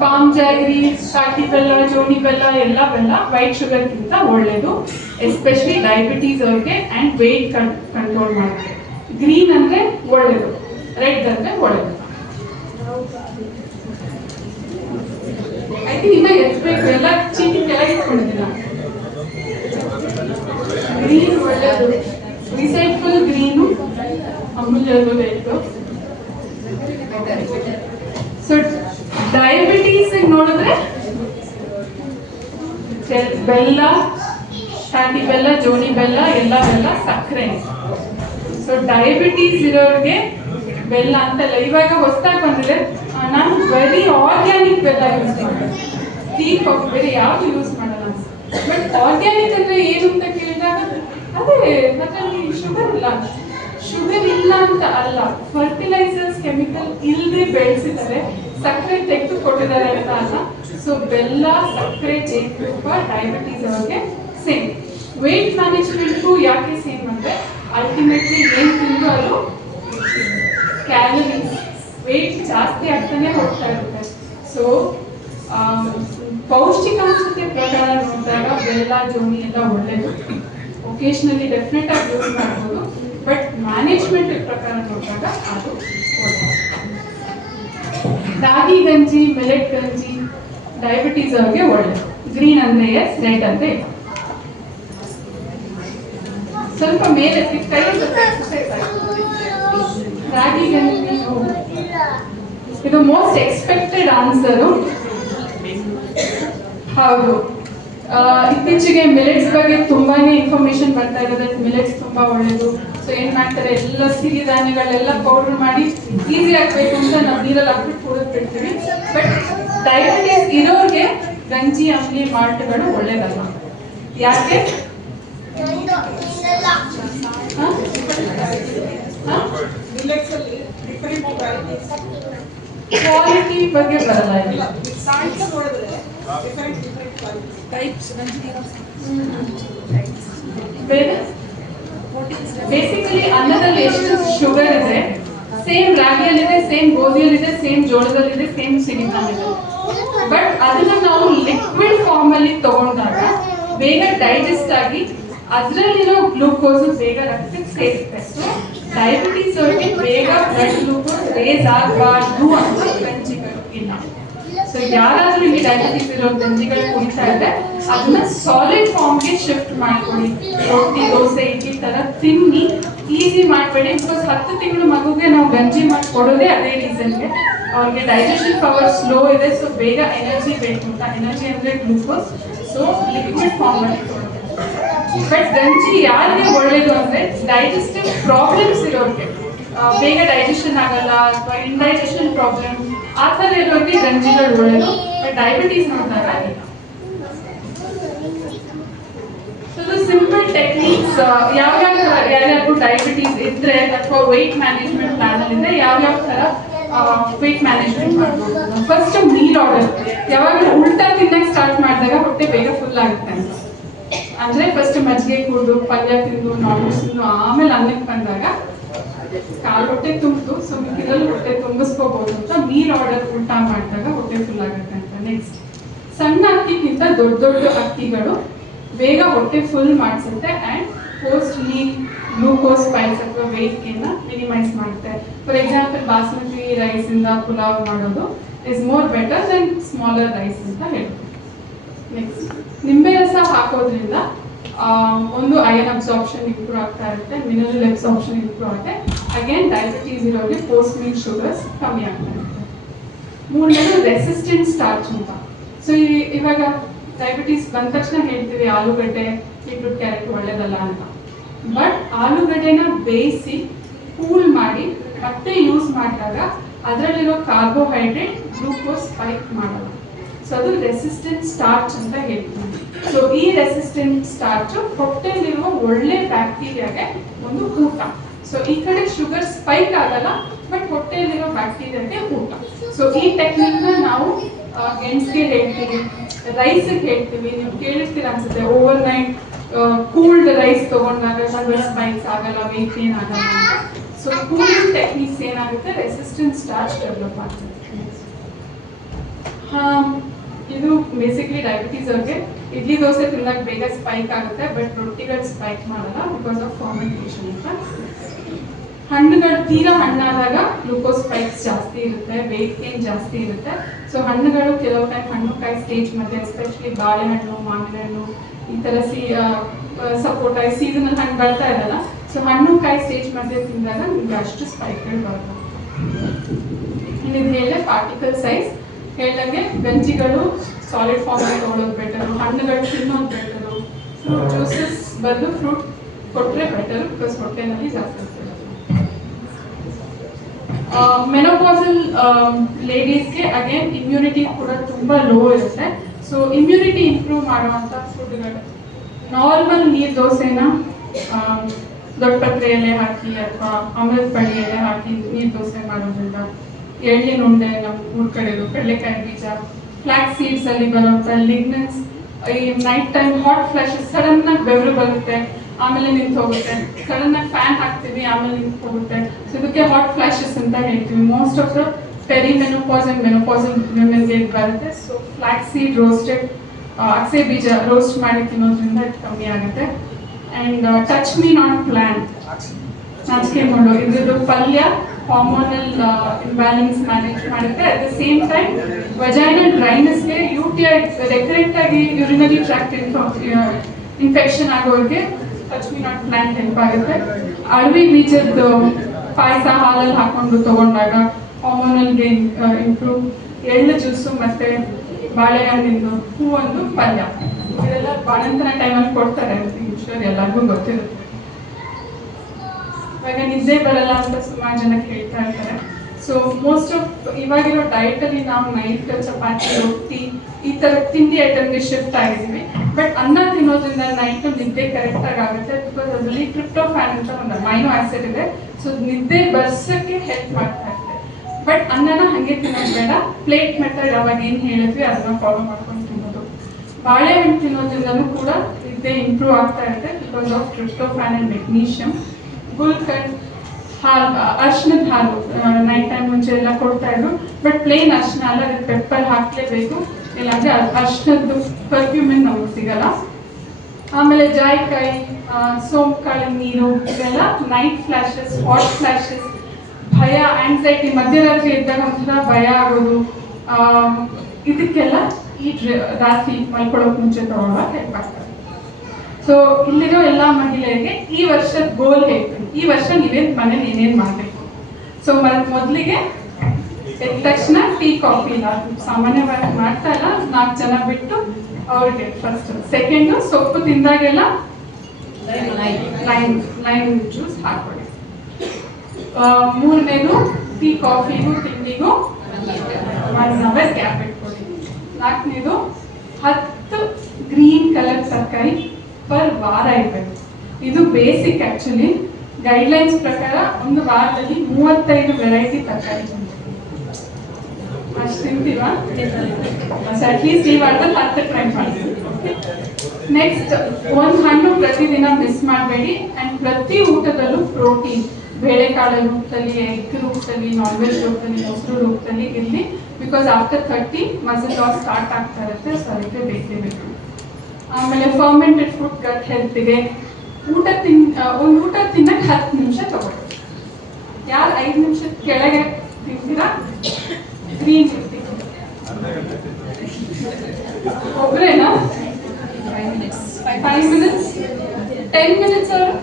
ಪಾಮ್ ಜಾಗ್ರಿ, ಶಾಟಿ ಬೆಲ್ಲ, ಜೋನಿ ಬೆಲ್ಲ, ಎಲ್ಲ ಬೆಲ್ಲ ವೈಟ್ ಶುಗರ್ಗಿಂತ ಒಳ್ಳೆಯದು, ಎಸ್ಪೆಷಲಿ ಡಯಾಬಿಟೀಸ್ ಅವ್ರಿಗೆ ಆ್ಯಂಡ್ ವೆಯ್ಟ್ ಕಂಟ್ರೋಲ್ ಮಾಡೋಕ್ಕೆ. ಗ್ರೀನ್ ಅಂದರೆ ಒಳ್ಳೆಯದು, ರೆಡ್ ಅಂದರೆ ಒಳ್ಳೆಯದು. ಐ ಥಿಂಕ್ ಇನ್ನ ಎತ್ಬೇಕು, ಎಲ್ಲ ಚೀಟಿ ಕೆಳಗೆ ಇಟ್ಕೊಂಡಿದ್ದೀನ. ಅಮೂಲ್ಯರು ಹೇಳಿದ್ರು. ಸೊ ಡಯಾಬಿಟೀಸ್ ನೋಡಿದ್ರೆ ಬೆಲ್ಲ, ಶಾಂತಿ ಬೆಲ್ಲ, ಜೋನಿ ಬೆಲ್ಲ, ಎಲ್ಲ ಬೆಲ್ಲ ಸಕ್ಕರೆ. ಸೊ ಡಯಾಬಿಟೀಸ್ ಇರೋರಿಗೆ ಬೆಲ್ಲ ಅಂತಲ್ಲ. ಇವಾಗ ಹೊಸದಾಗಿ ಬಂದಿದೆ, ನಾನು ಬರೀ ಆರ್ಗ್ಯಾನಿಕ್ ಬೆಲ್ಲ ಯೂಸ್ ಮಾಡ್ತೀನಿ, ಟೀ ಕಾಫಿ ಬೇರೆ ಯಾವುದು ಯೂಸ್ ಮಾಡಲ್ಲ. ಬಟ್ ಆರ್ಗ್ಯಾನಿಕ್ ಅಂದ್ರೆ ಏನು ಅಂತ ಕೇಳಿದಾಗ ಅದೇ ಅದರಲ್ಲಿ ಶುಗರ್ ಇಲ್ಲ. ಶುಗರ್ ಇಲ್ಲ ಅಂತ ಅಲ್ಲ, ಫರ್ಟಿಲೈಸರ್ಸ್ ಕೆಮಿಕಲ್ ಇಲ್ಲದೆ ಬೆಳೆಸಿದ್ದಾರೆ, ಸಕ್ಕರೆ ತೆಗೆದು ಕೊಟ್ಟಿದ್ದಾರೆ ಅಂತ ಅಲ್ಲ. ಸೊ ಬೆಲ್ಲ, ಸಕ್ಕರೆ, ಜೇನುತುಪ್ಪ ಡಯಾಬಿಟೀಸ್ ಅವ್ರಿಗೆ ಸೇಮ್. ವೇಟ್ ಮ್ಯಾನೇಜ್ಮೆಂಟ್ಗೂ ಯಾಕೆ ಸೇಮ್ ಅಂದ್ರೆ ಅಲ್ಟಿಮೇಟ್ಲಿ ಏನು ತಿಂದು ಅದು ಕ್ಯಾಲರೀಸ್, ವೇಟ್ ಜಾಸ್ತಿ ಆಗ್ತಾನೆ ಹೋಗ್ತಾ ಇರುತ್ತೆ. ಸೊ ಪೌಷ್ಟಿಕಾಂಶತೆ ಪ್ರಕಾರ ನೋಡಿದಾಗ ಬೆಲ್ಲ, ಜೋನಿ ಎಲ್ಲ ಒಳ್ಳೇದು. ಒಕೇಶನಲಿ ಡೆಫಿನೆಟ್ ಆಗಿ ಯೂಸ್ ಮಾಡ್ಬೋದು. ಬಟ್ ಮ್ಯಾನೇಜ್ಮೆಂಟ್ ಪ್ರಕಾರ ನೋಡಿದಾಗ ಅದು ಒಳ್ಳೆಯದು. ರಾಗಿ ಗಂಜಿ, ಮಿಲೆಟ್ ಗಂಜಿ ಡಯಾಬಿಟೀಸ್ ಅವ್ರಿಗೆ ಒಳ್ಳೆಯದು. ಗ್ರೀನ್ ಅಂದ್ರೆ ಎಸ್, ರೆಡ್ ಅಂದ್ರೆ ಇಲ್ಲ. ಸ್ವಲ್ಪ ಮೇಲೆ ಕೈ ರಾಗಿ ಗಂಜಿ ಇದು ಮೋಸ್ಟ್ ಎಕ್ಸ್ಪೆಕ್ಟೆಡ್ ಆನ್ಸರು. ಹೌದು, ಇತ್ತೀಚೆಗೆ ಮಿಲೆಟ್ಸ್ ಬಗ್ಗೆ ತುಂಬಾನೇ ಇನ್ಫಾರ್ಮೇಶನ್ ಬರ್ತಾ ಇರೋದು. ಮಿಲೆಟ್ಸ್ ತುಂಬಾ ಒಳ್ಳೇದು. ಸೊ ಏನ್ ಮಾಡ್ತಾರೆ, ಎಲ್ಲ ಸಿರಿಧಾನ್ಯಗಳೆಲ್ಲ ಪೌಡರ್ ಮಾಡಿ ಈಸಿ ಆಗ್ಬೇಕು ಅಂತ ನಾವು ನೀರಲ್ಲಿ ಹಾಕ್ಬಿಟ್ಟು ಕುಡಿದು ಬಿಡ್ತೀವಿ. ಬಟ್ ಡಯಾಬಿಟೀಸ್ ಇರೋರಿಗೆ ಗಂಜಿ, ಅಂಬ್ಲಿ, ಮಾಲ್ಟ್ಗಳು ಒಳ್ಳೇದಲ್ಲ. ಯಾಕೆ? ಕ್ವಾಲಿಟಿ ಬಗ್ಗೆ ಬರಲ್ಲ ಇಲ್ಲ. ಬೇಸಿಕಲಿ ಅನ್ನದಲ್ಲಿ ಎಷ್ಟು ಶುಗರ್ ಇದೆ, ಸೇಮ್ ರಾಗಿಯಲ್ಲಿದೆ, ಸೇಮ್ ಗೋಧಿಯಲ್ಲಿದೆ, ಸೇಮ್ ಜೋಳದಲ್ಲಿದೆ, ಸೇಮ್ ಸಿರಿಧಾನ್ಯದಲ್ಲಿ. ಬಟ್ ಅದನ್ನ ನಾವು ಲಿಕ್ವಿಡ್ ಫಾರ್ಮ್ ಅಲ್ಲಿ ತಗೊಂಡಾಗ ಬೇಗ ಡೈಜೆಸ್ಟ್ ಆಗಿ ಅದರಲ್ಲಿರೋ ಗ್ಲೂಕೋಸ್ ಬೇಗ ರಕ್ತಕ್ಕೆ ಸೇರುತ್ತೆ. ಸೊ ಡಯಾಬಿಟೀಸ್ ಅವ್ರಿಗೆ ಬೇಗ ಬ್ಲಡ್ ಗ್ಲೂಕೋಸ್ ರೇಸ್ ಆಗಬಾರ್ದು ಅಂತ ಗಂಜಿಗಳು ಇಲ್ಲ. ಸೊ ಯಾರಾದ್ರೂ ಇಲ್ಲಿ ಡಯಾಬಿಟೀಸ್ ಇರೋ ಗಂಜಿಗಳು ಕುಡಿತಾ ಇದ್ರೆ ಅದನ್ನ ಸಾಲಿಡ್ ಫಾರ್ಮ್ಗೆ ಶಿಫ್ಟ್ ಮಾಡ್ಕೊಳ್ಳಿ. ರೊಟ್ಟಿ, ದೋಸೆ, ಇಡ್ಲಿ ತರ ತಿನ್ನಿ, ಈಸಿ ಮಾಡಬೇಡಿ. ಬಿಕಾಸ್ 10 ತಿಂಗಳು ಮಗುಗೆ ನಾವು ಗಂಜಿ ಮಾಡಿ ಕೊಡೋದೇ ಅದೇ ರೀಸನ್ಗೆ. ಅವ್ರಿಗೆ ಡೈಜೆಷನ್ ಪವರ್ ಸ್ಲೋ ಇದೆ. ಸೊ ಬೇಗ ಎನರ್ಜಿ ಬೇಕು ಅಂತ, ಎನರ್ಜಿ ಅಂದ್ರೆ ಗ್ಲೂಕೋಸ್. ಸೊ ಲಿಕ್ವಿಡ್ ಫಾರ್ಮ್ ಅಲ್ಲಿ ಕೊಡೋದು. ಬಟ್ ಗಂಜಿ ಯಾರಿಗೆ ಒಳ್ಳೇದು ಅಂದ್ರೆ ಡೈಜೆಸ್ಟಿವ್ ಪ್ರಾಬ್ಲಮ್ಸ್ ಇರೋರಿಗೆ, ಬೇಗ ಡೈಜೆಷನ್ ಆಗಲ್ಲ ಅಥವಾ ಇಂಡೈಜೆಷನ್ ಪ್ರಾಬ್ಲಮ್ ಆ ಥರ ಇರೋರಿಗೆ ಗಂಜಿಗಳು ಒಳ್ಳೇದು. ಬಟ್ ಡಯಾಬಿಟೀಸ್ ನೋಡಿದಾಗ ಇಲ್ಲ. ಸಿಂಪಲ್ ಟೆಕ್ನಿಕ್ಸ್ ಯಾರ್ಯಾರಿಗೂ ಡಯಾಬಿಟೀಸ್ ಇದ್ರೆ ಅಥವಾ ವೆಯ್ಟ್ ಮ್ಯಾನೇಜ್ಮೆಂಟ್ ಪ್ಲಾನ್ ಅಲ್ಲಿ ಇದ್ರೆ ಯಾವ್ಯಾವ ತರ ವೆಯ್ಟ್ ಮ್ಯಾನೇಜ್ಮೆಂಟ್ ಮಾಡ್ಬೋದು. First meal order. ಯಾವಾಗ ಉಲ್ಟಾ ತಿನ್ನಕ್ಕೆ ಸ್ಟಾರ್ಟ್ ಮಾಡಿದಾಗ ಹೊಟ್ಟೆ ಬೇಗ ಫುಲ್ ಆಗುತ್ತೆ ಅಂತ. ಅಂದ್ರೆ ಫಸ್ಟ್ ಮಜ್ಜಿಗೆ ಕುಡಿದು, ಪಲ್ಯ ತಿಂದು, ನಾನ್ ವೆಜ್ ತಿಂದು, ಆಮೇಲೆ ಅನ್ನಕ್ಕೆ ಬಂದಾಗ ಕಾಲು ಹೊಟ್ಟೆ ತುಂಬಿತು, ಸೊ ಮಿಕ್ಕಿದಲ್ಲಿ ಹೊಟ್ಟೆ ತುಂಬಿಸ್ಕೋಬಹುದು ಅಂತ ಮೀಲ್ ಆರ್ಡರ್ ಉಲ್ಟಾ ಮಾಡಿದಾಗ ಹೊಟ್ಟೆ ಫುಲ್ ಆಗುತ್ತೆ ಅಂತ. ನೆಕ್ಸ್ಟ್, ಸಣ್ಣ ಅಕ್ಕಿಗಿಂತ ದೊಡ್ಡ ದೊಡ್ಡ ಅಕ್ಕಿಗಳು ಬೇಗ ಹೊಟ್ಟೆ ಫುಲ್ ಮಾಡಿಸುತ್ತೆ and post meal glucose spikes ಅಥವಾ ವೆಯ್ಟ್ ಗೇನ್ ಮಿನಿಮೈಸ್ ಮಾಡುತ್ತೆ. ಫಾರ್ ಎಕ್ಸಾಂಪಲ್, ಬಾಸ್ಮತಿ ರೈಸ್ ಇಂದ ಪುಲಾವ್ ಮಾಡೋದು is more better than smaller rice ಅಂತ ಹೇಳ್ತೀವಿ. ನೆಕ್ಸ್ಟ್, ನಿಂಬೆ ರಸ ಹಾಕೋದ್ರಿಂದ ಒಂದು ಐರನ್ ಅಬ್ಸಾರ್ಪ್ಷನ್ ಇಂಪ್ರೂವ್ ಆಗ್ತಾ ಇರುತ್ತೆ, ಮಿನರಲ್ ಅಬ್ಸಾರ್ಪ್ಷನ್ ಇಂಪ್ರೂವ್ ಆಗುತ್ತೆ. ಅಗೇನ್ ಡಯಾಬಿಟೀಸ್ ಇರೋರಿಗೆ ಪೋಸ್ಟ್ ಮೀಲ್ ಶುಗರ್ಸ್ ಕಮ್ಮಿ ಆಗ್ತಾ ಇರುತ್ತೆ. ಮೂರನೇದು ರೆಸಿಸ್ಟೆಂಟ್ ಸ್ಟಾರ್ಚ್ ಅಂತ. ಸೊ ಇವಾಗ ಡಯಾಬಿಟೀಸ್ ಬಂದ ತಕ್ಷಣ ಹೇಳ್ತೀವಿ ಆಲೂಗಡ್ಡೆ, ಬೀಟ್ರೂಟ್, ಕ್ಯಾರೆಟ್ ಒಳ್ಳೇದಲ್ಲ ಅಂತ. ಬಟ್ ಆಲೂಗಡ್ಡೆನ ಬೇಯಿಸಿ ಕೂಲ್ ಮಾಡಿ ಮತ್ತೆ ಯೂಸ್ ಮಾಡಿದಾಗ ಅದರಲ್ಲಿರೋ ಕಾರ್ಬೋಹೈಡ್ರೇಟ್ ಗ್ಲೂಕೋಸ್ ಸ್ಪೈಕ್ ಮಾಡಲ್ಲ. ಸೊ ಅದು ರೆಸಿಸ್ಟೆಂಟ್ ಸ್ಟಾರ್ಚ್ ಅಂತ ಹೇಳ್ತೀವಿ. ಸೊ ಈ ರೆಸಿಸ್ಟೆಂಟ್ ಸ್ಟಾರ್ಚ್ ಹೊಟ್ಟೆಲಿರುವ ಒಳ್ಳೆ ಬ್ಯಾಕ್ಟೀರಿಯಾಗೆ ಒಂದು ಊಟ. ಸೊ ಈ ಕಡೆ ಶುಗರ್ ಸ್ಪೈಕ್ ಆಗಲ್ಲ, ಬಟ್ ಹೊಟ್ಟೆಯಲ್ಲಿರೋ ಬ್ಯಾಕ್ಟೀರಿಯಾಗೆ ಊಟ. ಸೊ ಈ ಟೆಕ್ನಿಕ್ ನ ನಾವು ಗೆಣಸಿಗೆ ಹೇಳ್ತೀವಿ, ರೈಸ್ಗೆ ಹೇಳ್ತೀವಿ. ನೀವು ಕೇಳಿರ್ತೀರ ಅನ್ಸುತ್ತೆ, ಓವರ್ ನೈಟ್ ಕೂಲ್ಡ್ ರೈಸ್ ತಗೊಂಡಾಗ ಶುಗರ್ ಸ್ಪೈಕ್ಸ್ ಆಗಲ್ಲ, ವೆಯ್ಟ್ ಗೇನ್ ಆಗಲ್ಲ ಅಂತ. ಸೊ ಕೂಲಿಂಗ್ ಟೆಕ್ನಿಕ್ಸ್ ಏನಾಗುತ್ತೆ, ರೆಸಿಸ್ಟೆಂಟ್ ಸ್ಟಾರ್ಚ್ ಡೆವಲಪ್ ಆಗ್ತದೆ. ಇದು ಬೇಸಿಕ್ಲಿ ಡಯಾಬಿಟೀಸ್ ಅವ್ರಿಗೆ ಇಡ್ಲಿ ದೋಸೆ ತಿನ್ನಕ್ ಬೇಗ ಸ್ಪೈಕ್ ಆಗುತ್ತೆ, ಬಟ್ ರೊಟ್ಟಿಗಳು ಸ್ಪೈಕ್ ಮಾಡಲ್ಲ ಬಿಕಾಸ್ ಆಫ್ ಫರ್ಮೆಂಟೇಷನ್ ಅಂತ. ಹಣ್ಣುಗಳು ತೀರಾ ಹಣ್ಣಾದಾಗ ಗ್ಲೂಕೋಸ್ ಸ್ಪೈಕ್ಸ್ ಜಾಸ್ತಿ ಇರುತ್ತೆ, ವೆಯ್ಟ್ ಗೇನ್ ಜಾಸ್ತಿ ಇರುತ್ತೆ. ಸೊ ಹಣ್ಣುಗಳು ಕೆಲವು ಟೈಮ್ ಹಣ್ಣುಕಾಯಿ ಸ್ಟೇಜ್ ಮಧ್ಯೆ, ಎಸ್ಪೆಷಲಿ ಬಾಳೆಹಣ್ಣು, ಮಾವಿನಹಣ್ಣು, ಈ ಥರ ಸಪೋಟ, ಸೀಸನಲ್ ಹಣ್ಣು ಬರ್ತಾ ಇರಲ್ಲ. ಸೊ ಹಣ್ಣು ಕಾಯಿ ಸ್ಟೇಜ್ ಮಧ್ಯೆ ತಿಂದಾಗ ನಿಮ್ಗೆ ಅಷ್ಟು ಸ್ಪೈಕ್ಗಳು ಬರುತ್ತೆ. ಇದು ಹೇಳಿದೆ ಪಾರ್ಟಿಕಲ್ ಸೈಜ್ ಹೇಳ್ದಂಗೆ ಗಂಜಿಗಳು ಸಾಲಿಡ್ ಫಾರ್ಮ್ ತೊಗೊಳೋದು ಬೆಟರು, ಹಣ್ಣುಗಳು ತಿನ್ನೋದು ಬೆಟರು, ಫ್ರೂಟ್ ಜ್ಯೂಸಸ್ ಬದಲು ಫ್ರೂಟ್ ಕೊಟ್ಟರೆ ಬೆಟರು, ಬಿಕಾಸ್ ಹೊಟ್ಟೆನಲ್ಲಿ ಜಾಸ್ತಿ ಇರ್ತದೆ. ಮೆನೋಪಾಸಲ್ ಲೇಡೀಸ್ಗೆ ಅಗೇನ್ ಇಮ್ಯುನಿಟಿ ಕೂಡ ತುಂಬಾ ಲೋ ಇರುತ್ತೆ. ಸೊ ಇಮ್ಯುನಿಟಿ ಇಂಪ್ರೂವ್ ಮಾಡುವಂಥ ಫುಡ್ಗಳು ನಾರ್ಮಲ್ ನೀರು ದೋಸೆನ ದೊಡ್ಡ ಪತ್ರೆ ಎಲೆ ಹಾಕಿ ಅಥವಾ ಅಮೃತ ಬಳ್ಳಿ ಎಲೆ ಹಾಕಿ ನೀರು ದೋಸೆ ಮಾಡೋದ್ರಿಂದ, ಎಳ್ಳಿನ ಉಂಡೆ ನಮ್ಮ ಊರ್ ಕಡೆದು ಕಡಲೆಕಾಯಿ ಬೀಜ, ಫ್ಲಾಕ್ಸ್ ಸೀಡ್ಸ್ ಅಲ್ಲಿ ಬರುವಂಥ ಲಿಗ್ನೆನ್ಸ್, ಈ night time hot flashes sudden ಆಗಿ ಬೆವರು ಬರುತ್ತೆ, ಆಮೇಲೆ ನಿಂತು ಹೋಗುತ್ತೆ, ಸಡನ್ ಆಗಿ ಫ್ಯಾನ್ ಹಾಕ್ತೀವಿ ಆಮೇಲೆ ನಿಂತು ಹೋಗುತ್ತೆ. ಸೊ ಇದಕ್ಕೆ ಹಾಟ್ ಫ್ಲಾಶಸ್ ಅಂತ ಹೇಳ್ತೀವಿ. Most of the perimenopause and menopausal ವಿಮೆನ್ಗೆ ಬರುತ್ತೆ. ಸೊ ಫ್ಲಾಕ್ಸ್ ಸೀಡ್ ರೋಸ್ಟೆಡ್, ಅಕ್ಸೆ ಬೀಜ ರೋಸ್ಟ್ ಮಾಡಿ ತಿನ್ನೋದ್ರಿಂದ ಇದು ಕಮ್ಮಿ ಆಗುತ್ತೆ. And touch me not plant, ನಾಚಿಕೆ ಮಾಡೋ ಇದ್ರದ್ದು ಪಲ್ಯ ಹಾರ್ಮೋನಲ್ ಇಂಬ್ಯಾಲೆನ್ಸ್ ಮ್ಯಾನೇಜ್ ಮಾಡುತ್ತೆ. At the same time vaginal ಡ್ರೈನೆಸ್ಗೆ, UTI ರೆಕರೆಂಟ್ ಆಗಿ ಯೂರಿನರಿ ಟ್ರಾಕ್ಟ್ ಇನ್ಫೆಕ್ಷನ್ ಆಗೋರಿಗೆ touch me not plant help ಆಗುತ್ತೆ. ಅಳವಿ ಬೀಜದ ಪಾಯಸ ಹಾಲಲ್ಲಿ ಹಾಕೊಂಡು ತಗೊಂಡಾಗ ಹಾರ್ಮೋನಲ್ಗೆ ಇಂಪ್ರೂವ್. ಎಳ್ಳು ಜ್ಯೂಸು ಮತ್ತೆ ಬಾಳೆಹಣ್ಣಿಂದು ಹೂವೊಂದು ಪಲ್ಯ, ಇದೆಲ್ಲ ಬಾಣಂತನ ಟೈಮಲ್ಲಿ ಕೊಡ್ತಾರೆ ಅಂತ ಯೂಶ್ವರ್ ಎಲ್ಲರಿಗೂ ಗೊತ್ತಿರುತ್ತೆ. ಇವಾಗ ನಿದ್ದೆ ಬರಲ್ಲ ಅಂತ ಸುಮಾರು ಜನ ಕೇಳ್ತಾ ಇರ್ತಾರೆ. ಸೊ ಮೋಸ್ಟ್ ಆಫ್ ಇವಾಗಿರೋ ಡಯಟಲ್ಲಿ ನಾವು ನೈಟ್ ಚಪಾತಿ, ರೊಟ್ಟಿ ಈ ಥರ ತಿಂಡಿ ಐಟಮ್ಗೆ ಶಿಫ್ಟ್ ಆಗಿದ್ದೀವಿ. ಬಟ್ ಅನ್ನ ತಿನ್ನೋದ್ರಿಂದ ನೈಟ್ ನಿದ್ದೆ ಕರೆಕ್ಟಾಗಿ ಆಗುತ್ತೆ. ಬಿಕಾಸ್ ಅದರಲ್ಲಿ ಟ್ರಿಪ್ಟೋಫ್ಯಾನ್ ಅಂತ ಒಂದು ಅಮೈನೋ ಆಸಿಡ್ ಇದೆ. ಸೊ ನಿದ್ದೆ ಬರ್ಸಕ್ಕೆ ಹೆಲ್ಪ್ ಮಾಡ್ತಾ ಇದೆ. ಬಟ್ ಅನ್ನನ ಹಾಗೆ ತಿನ್ನೋದು ಬೇಡ. ಪ್ಲೇಟ್ ಮೆಥಡ್ ಅವಾಗ ಏನು ಹೇಳಿದ್ವಿ ಅದನ್ನ ಫಾಲೋ ಮಾಡ್ಕೊಂಡು ತಿನ್ನೋದು. ಬಾಳೆಹಣ್ಣು ತಿನ್ನೋದ್ರಿಂದನೂ ಕೂಡ ನಿದ್ದೆ ಇಂಪ್ರೂವ್ ಆಗ್ತಾ ಇರುತ್ತೆ because of tryptophan and magnesium. ಗುಲ್ಕಂಡ್, ಹಾಲು, ಅರ್ಶಿನದ ಹಾಲು ನೈಟ್ ಟೈಮ್ ಮುಂಚೆ ಎಲ್ಲ ಕೊಡ್ತಾ ಇದ್ರು. ಬಟ್ ಪ್ಲೇನ್ ಅರ್ಶಿನ ಅಲ್ಲ, ಅದಕ್ಕೆ ಪೆಪ್ಪರ್ ಹಾಕಲೇಬೇಕು, ಇಲ್ಲಾಂದ್ರೆ ಅರ್ಶಿನದ್ದು ಪರ್ಫ್ಯೂಮಿನ್ ನಮಗೆ ಸಿಗಲ್ಲ. ಆಮೇಲೆ ಜಾಯಿಕಾಯಿ, ಸೋಂಕಾಳಿನ ನೀರು, ಇವೆಲ್ಲ ನೈಟ್ ಫ್ಲಾಶಸ್, ಹಾಟ್ ಫ್ಲಾಶಸ್, ಭಯ, ಆಂಗ್ಸೈಟಿ, ಮಧ್ಯರಾತ್ರಿ ಇದ್ದಾಗ ಒಂಥರ ಭಯ ಆಗೋದು, ಇದಕ್ಕೆಲ್ಲ ಈ ರಾತ್ರಿ ಮಲ್ಕೊಳ್ಳೋಕೆ ಮುಂಚೆ ತಗೊಳ್ಳುವಾಗ ಹೆಲ್ಪ್ ಆಗ್ತದೆ. ಸೊ ಇಲ್ಲಿರೋ ಎಲ್ಲ ಮಹಿಳೆಯರಿಗೆ ಈ ವರ್ಷದ ಗೋಲ್ ಹೇಳ್ತೀನಿ. ಈ ವರ್ಷ ನೀವೇನು ಮನೇಲಿ ಏನೇನು ಮಾಡಬೇಕು. ಸೊ ಮೊದಲಿಗೆ ಎದ್ದ ತಕ್ಷಣ ಟೀ ಕಾಫಿ ಇಲ್ಲ, ಸಾಮಾನ್ಯವಾಗಿ ಮಾಡ್ತಾ ಇಲ್ಲ, 4 ಜನ ಬಿಟ್ಟು ಅವ್ರಿಗೆ ಫಸ್ಟ್. ಸೆಕೆಂಡು, ಸೊಪ್ಪು ತಿಂದಾಗೆಲ್ಲ ಲೈಮ್ ಜ್ಯೂಸ್ ಹಾಕೊಳ್ಳಿ. ಮೂರನೇದು, ಟೀ ಕಾಫಿಗೂ ತಿಂಡಿಗೂ 1 ಅವರ್ ಗ್ಯಾಪ್ ಇಟ್ಕೊಳ್ಳಿ. 4ನೇದು, 10 ಗ್ರೀನ್ ಕಲರ್ ತರಕಾರಿ ಪರ್ ವಾರ ಇರಬೇಕು. ಇದು ಬೇಸಿಕ್. ಆಕ್ಚುಲಿ ಗೈಡ್ಲೈನ್ಸ್ ಪ್ರಕಾರ ಒಂದು ವಾರದಲ್ಲಿ 35 ವೆರೈಟಿ ತರಕಾರಿ ಅಷ್ಟು ತಿಂತೀವಾ? ಅಟ್ಲೀಸ್ಟ್ ಈ ವಾರದಲ್ಲಿ 10 ಟ್ರೈ ಮಾಡ್ತೀವಿ. ನೆಕ್ಸ್ಟ್, 1 ಹಣ್ಣು ಪ್ರತಿದಿನ ಮಿಸ್ ಮಾಡಬೇಡಿ. ಆ್ಯಂಡ್ ಪ್ರತಿ ಊಟದಲ್ಲೂ ಪ್ರೋಟೀನ್, ಬೇಳೆಕಾಳು ರೂಪದಲ್ಲಿ, ಎಗ್ ರೂಪದಲ್ಲಿ, ನಾನ್ ವೆಜ್ ರೂಪದಲ್ಲಿ, ಮೊಸರು ರೂಪದಲ್ಲಿ ಇರಲಿ. Because after 30 muscle loss start ಆಗ್ತಾ ಇರುತ್ತೆ. ಸೊ ಅದಕ್ಕೆ ಬೇಕೇ ಬೇಕು. ಆಮೇಲೆ ಫರ್ಮೆಂಟೆಡ್ ಫುಡ್ ಗಟ್ ಹೆಲ್ತ್ಗೆ. ಒಂದು ಊಟ ತಿನ್ನಕ್ಕೆ 10 ನಿಮಿಷ ತಗೊಳ್ಳಿ. ಯಾರು 5 ನಿಮಿಷದ ಕೆಳಗೆ ತಿಂತೀರಾ ಗ್ರೀನ್ ಟೀ ಒಬ್ರೇನಾ? 5 ಮಿನಿಟ್ಸ್ 10 ಮಿನಿಟ್ಸ್ ಅವರು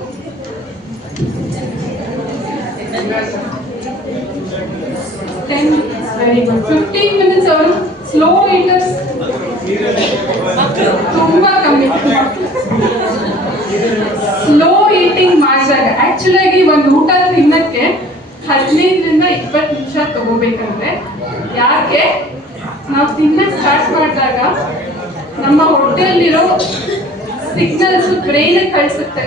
10 ಮಿನಿಟ್ಸ್ ವೆರಿ ಗುಡ್. 15 ಮಿನಿಟ್ಸ್ ಅವರು ಸ್ಲೋ ಈಟರ್ಸ್ ತುಂಬಾ ಕಮ್ಮಿ. ಸ್ಲೋ ಈಟಿಂಗ್ ಮಾಡಿದಾಗ ಆಕ್ಚುಲಾಗಿ ಒಂದು ಊಟ ತಿನ್ನಕ್ಕೆ 15ರಿಂದ 20 ನಿಮಿಷ ತಗೋಬೇಕಂದ್ರೆ, ಯಾಕೆ ನಾವು ತಿನ್ನಕ್ಕೆ ಸ್ಟಾರ್ಟ್ ಮಾಡಿದಾಗ ನಮ್ಮ ಹೊಟ್ಟೆಯಲ್ಲಿರೋ ಸಿಗ್ನಲ್ಸ್ ಬ್ರೈನ್ ಕಳಿಸುತ್ತೆ,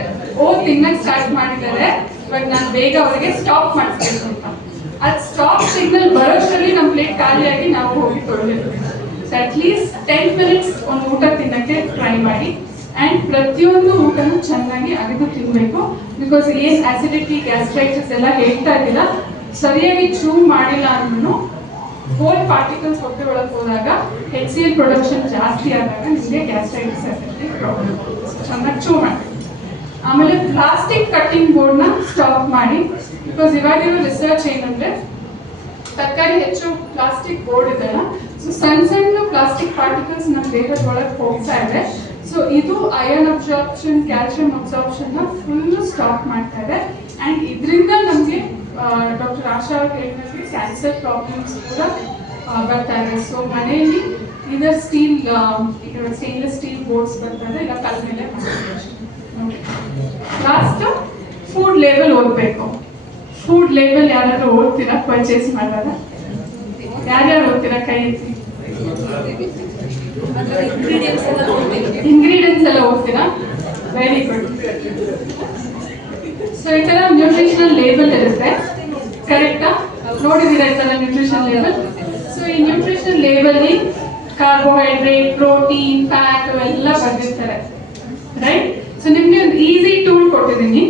ತಿನ್ನಕ್ಕೆ ಸ್ಟಾರ್ಟ್ ಮಾಡಿದ್ದಾರೆ, ಇವಾಗ ನಾನು ಬೇಗ ಅವರಿಗೆ ಸ್ಟಾಪ್ ಮಾಡಿಸ್ಬೇಕು ಅಂತ. ಅದು ಸ್ಟಾಪ್ ಸಿಗ್ನಲ್ ಬರೋಷ್ಟರಲ್ಲಿ ನಮ್ಮ ಪ್ಲೇಟ್ ಖಾಲಿಯಾಗಿ ನಾವು ಹೋಗಿ ತೊಗೊಳ್ಬೇಕು. ಸೊ ಅಟ್ಲೀಸ್ಟ್ 10 ಮಿನಿಟ್ಸ್ ಒಂದು ಊಟ ತಿನ್ನಕ್ಕೆ ಟ್ರೈ ಮಾಡಿ. ಆ್ಯಂಡ್ ಪ್ರತಿಯೊಂದು ಊಟನೂ ಚೆನ್ನಾಗಿ ಅರಿದು ತಿನ್ನಬೇಕು. ಬಿಕಾಸ್ ಏನು ಆಸಿಡಿಟಿ, ಗ್ಯಾಸ್ಟ್ರೈಟಿಸ್ ಎಲ್ಲ ಹೇಳ್ತಾ ಇದ್ದಿಲ್ಲ, ಸರಿಯಾಗಿ ಚೂ ಮಾಡಿಲ್ಲ ಅಂದ್ರೂ ಹೋಲ್ ಪಾರ್ಟಿಕಲ್ಸ್ ಹೊಟ್ಟೆ ಒಳಗೆ ಹೋದಾಗ HCl ಪ್ರೊಡಕ್ಷನ್ ಜಾಸ್ತಿ ಆದಾಗ ನಿಮಗೆ ಗ್ಯಾಸ್ಟ್ರೈಟಿಸ್ ಆಸಿಡಿಟಿ ಪ್ರಾಬ್ಲಮ್. ಚೆನ್ನಾಗಿ ಚೂ ಮಾಡಿ. ಆಮೇಲೆ ಪ್ಲಾಸ್ಟಿಕ್ ಕಟ್ಟಿಂಗ್ ಬೋರ್ಡ್ನ ಸ್ಟಾಪ್ ಮಾಡಿ. ಬಿಕಾಸ್ ಇವಾಗಿರೋ ರಿಸರ್ಚ್ ಏನಂದ್ರೆ, ತರಕಾರಿ ಹೆಚ್ಚು ಪ್ಲಾಸ್ಟಿಕ್ ಬೋರ್ಡ್ ಇದೆಲ್ಲ, ಸೊ ಸಣ್ಣ ಪ್ಲಾಸ್ಟಿಕ್ ಪಾರ್ಟಿಕಲ್ಸ್ ನಮ್ಮ ದೇಹದ ಒಳಗೆ ಹೋಗ್ತಾ ಇದೆ. ಸೊ ಸೊ ಇದು iron absorption, calcium absorption full stop ಮಾಡ್ತಾ ಇದೆ. ಅಂಡ್ ಇದರಿಂದ ನಮಗೆ ಡಾಕ್ಟರ್ ಆಶಾ ಅವ್ರು ಹೇಳಿದಂಗೆ ಕ್ಯಾನ್ಸರ್ ಪ್ರಾಬ್ಲಮ್ಸ್ ಕೂಡ ಬರ್ತಾ ಇದೆ. ಸೊ ಮನೆಯಲ್ಲಿ ಇದರ್ ಸ್ಟೀಲ್ ಸ್ಟೇನ್ಲೆಸ್ ಸ್ಟೀಲ್ ಬೋರ್ಡ್ಸ್ ಬರ್ತಾ ಇದೆ, ಇಲ್ಲ ಕಲ್ ಮೇಲೆ. ಲಾಸ್ಟ್ ಫುಡ್ ಲೇಬಲ್ ಓದಬೇಕು. ಫುಡ್ ಲೇಬಲ್ ಯಾರಾದ್ರೂ ಓದ್ತೀರಾ ಪರ್ಚೇಸ್ ಮಾಡಿದಾಗ? ಯಾರ್ಯಾರು ಓದ್ತೀರಾ? ಕೈ ಎತ್ತಿ. ಇಂಗ್ರೀಡಿಯೆಂಟ್ಸ್ ಎಲ್ಲ ಓದ್ತೀರಾ? Very good. ಸೊ ಈ ತರ ನ್ಯೂಟ್ರಿಷನಲ್ ಲೇಬಲ್ ಇರುತ್ತೆ, ಕರೆಕ್ಟಾ? ನೋಡಿದೀರಾ ಈ ತರ ನ್ಯೂಟ್ರಿಷನ್ ಲೇಬಲ್? ಸೊ ಈ nutrition label carbohydrate, protein, fat ಅವೆಲ್ಲ ಬರ್ದಿರ್ತಾರೆ, ರೈಟ್? ಸೊ ನಿಮ್ಗೆ ಒಂದು ಈಸಿ ಟೂಲ್ ಕೊಟ್ಟಿದ್ದೀನಿ.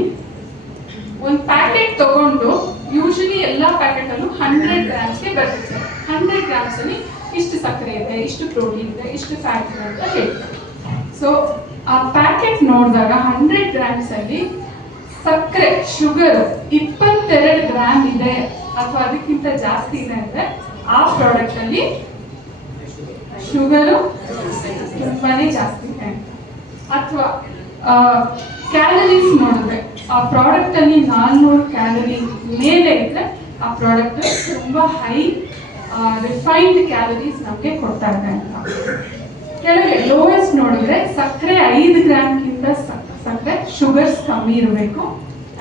ಒಂದು ಪ್ಯಾಕೆಟ್ ತಗೊಂಡು ಯೂಶಲಿ ಎಲ್ಲ ಪ್ಯಾಕೆಟ್ ಅಲ್ಲೂ 100 ಗ್ರಾಮ್ಸ್ಗೆ ಬರ್ತಿರ್ತಾರೆ. 100 ಗ್ರಾಮ್ಸ್ ಅಲ್ಲಿ ಇಷ್ಟು ಸಕ್ಕರೆ ಇದೆ, ಇಷ್ಟು ಪ್ರೋಟೀನ್ ಇದೆ, ಇಷ್ಟು ಫ್ಯಾಟ್ ಇದೆ ಅಂತ ಹೇಳಿ. ಸೊ ಆ ಪ್ಯಾಕೆಟ್ ನೋಡಿದಾಗ 100 ಗ್ರಾಮ್ಸ್ ಅಲ್ಲಿ ಸಕ್ಕರೆ, ಶುಗರ್ 22 ಗ್ರಾಮ್ ಇದೆ ಅಥವಾ ಅದಕ್ಕಿಂತ ಜಾಸ್ತಿ ಇದೆ ಅಂದ್ರೆ ಆ ಪ್ರಾಡಕ್ಟ್ ಅಲ್ಲಿ ಶುಗರು ತುಂಬಾನೇ ಜಾಸ್ತಿ ಇದೆ. ಅಥವಾ ಕ್ಯಾಲರೀಸ್ ನೋಡಿದ್ರೆ ಆ ಪ್ರಾಡಕ್ಟ್ ಅಲ್ಲಿ 400 ಕ್ಯಾಲರಿ ಮೇಲೆ ಇದ್ರೆ ಆ ಪ್ರಾಡಕ್ಟ್ ತುಂಬಾ ಹೈ ರಿಫೈನ್ಡ್ ಕ್ಯಾಲರೀಸ್ ನಮಗೆ ಕೊಡ್ತಾ ಇದೆ ಅಂತ. ಕೆಳಗೆ ಲೋಯೆಸ್ಟ್ ನೋಡಿದ್ರೆ ಸಕ್ಕರೆ 5 ಗ್ರಾಮ್ಗಿಂತ ಸಕ್ಕರೆ, ಶುಗರ್ಸ್ ಕಮ್ಮಿ ಇರಬೇಕು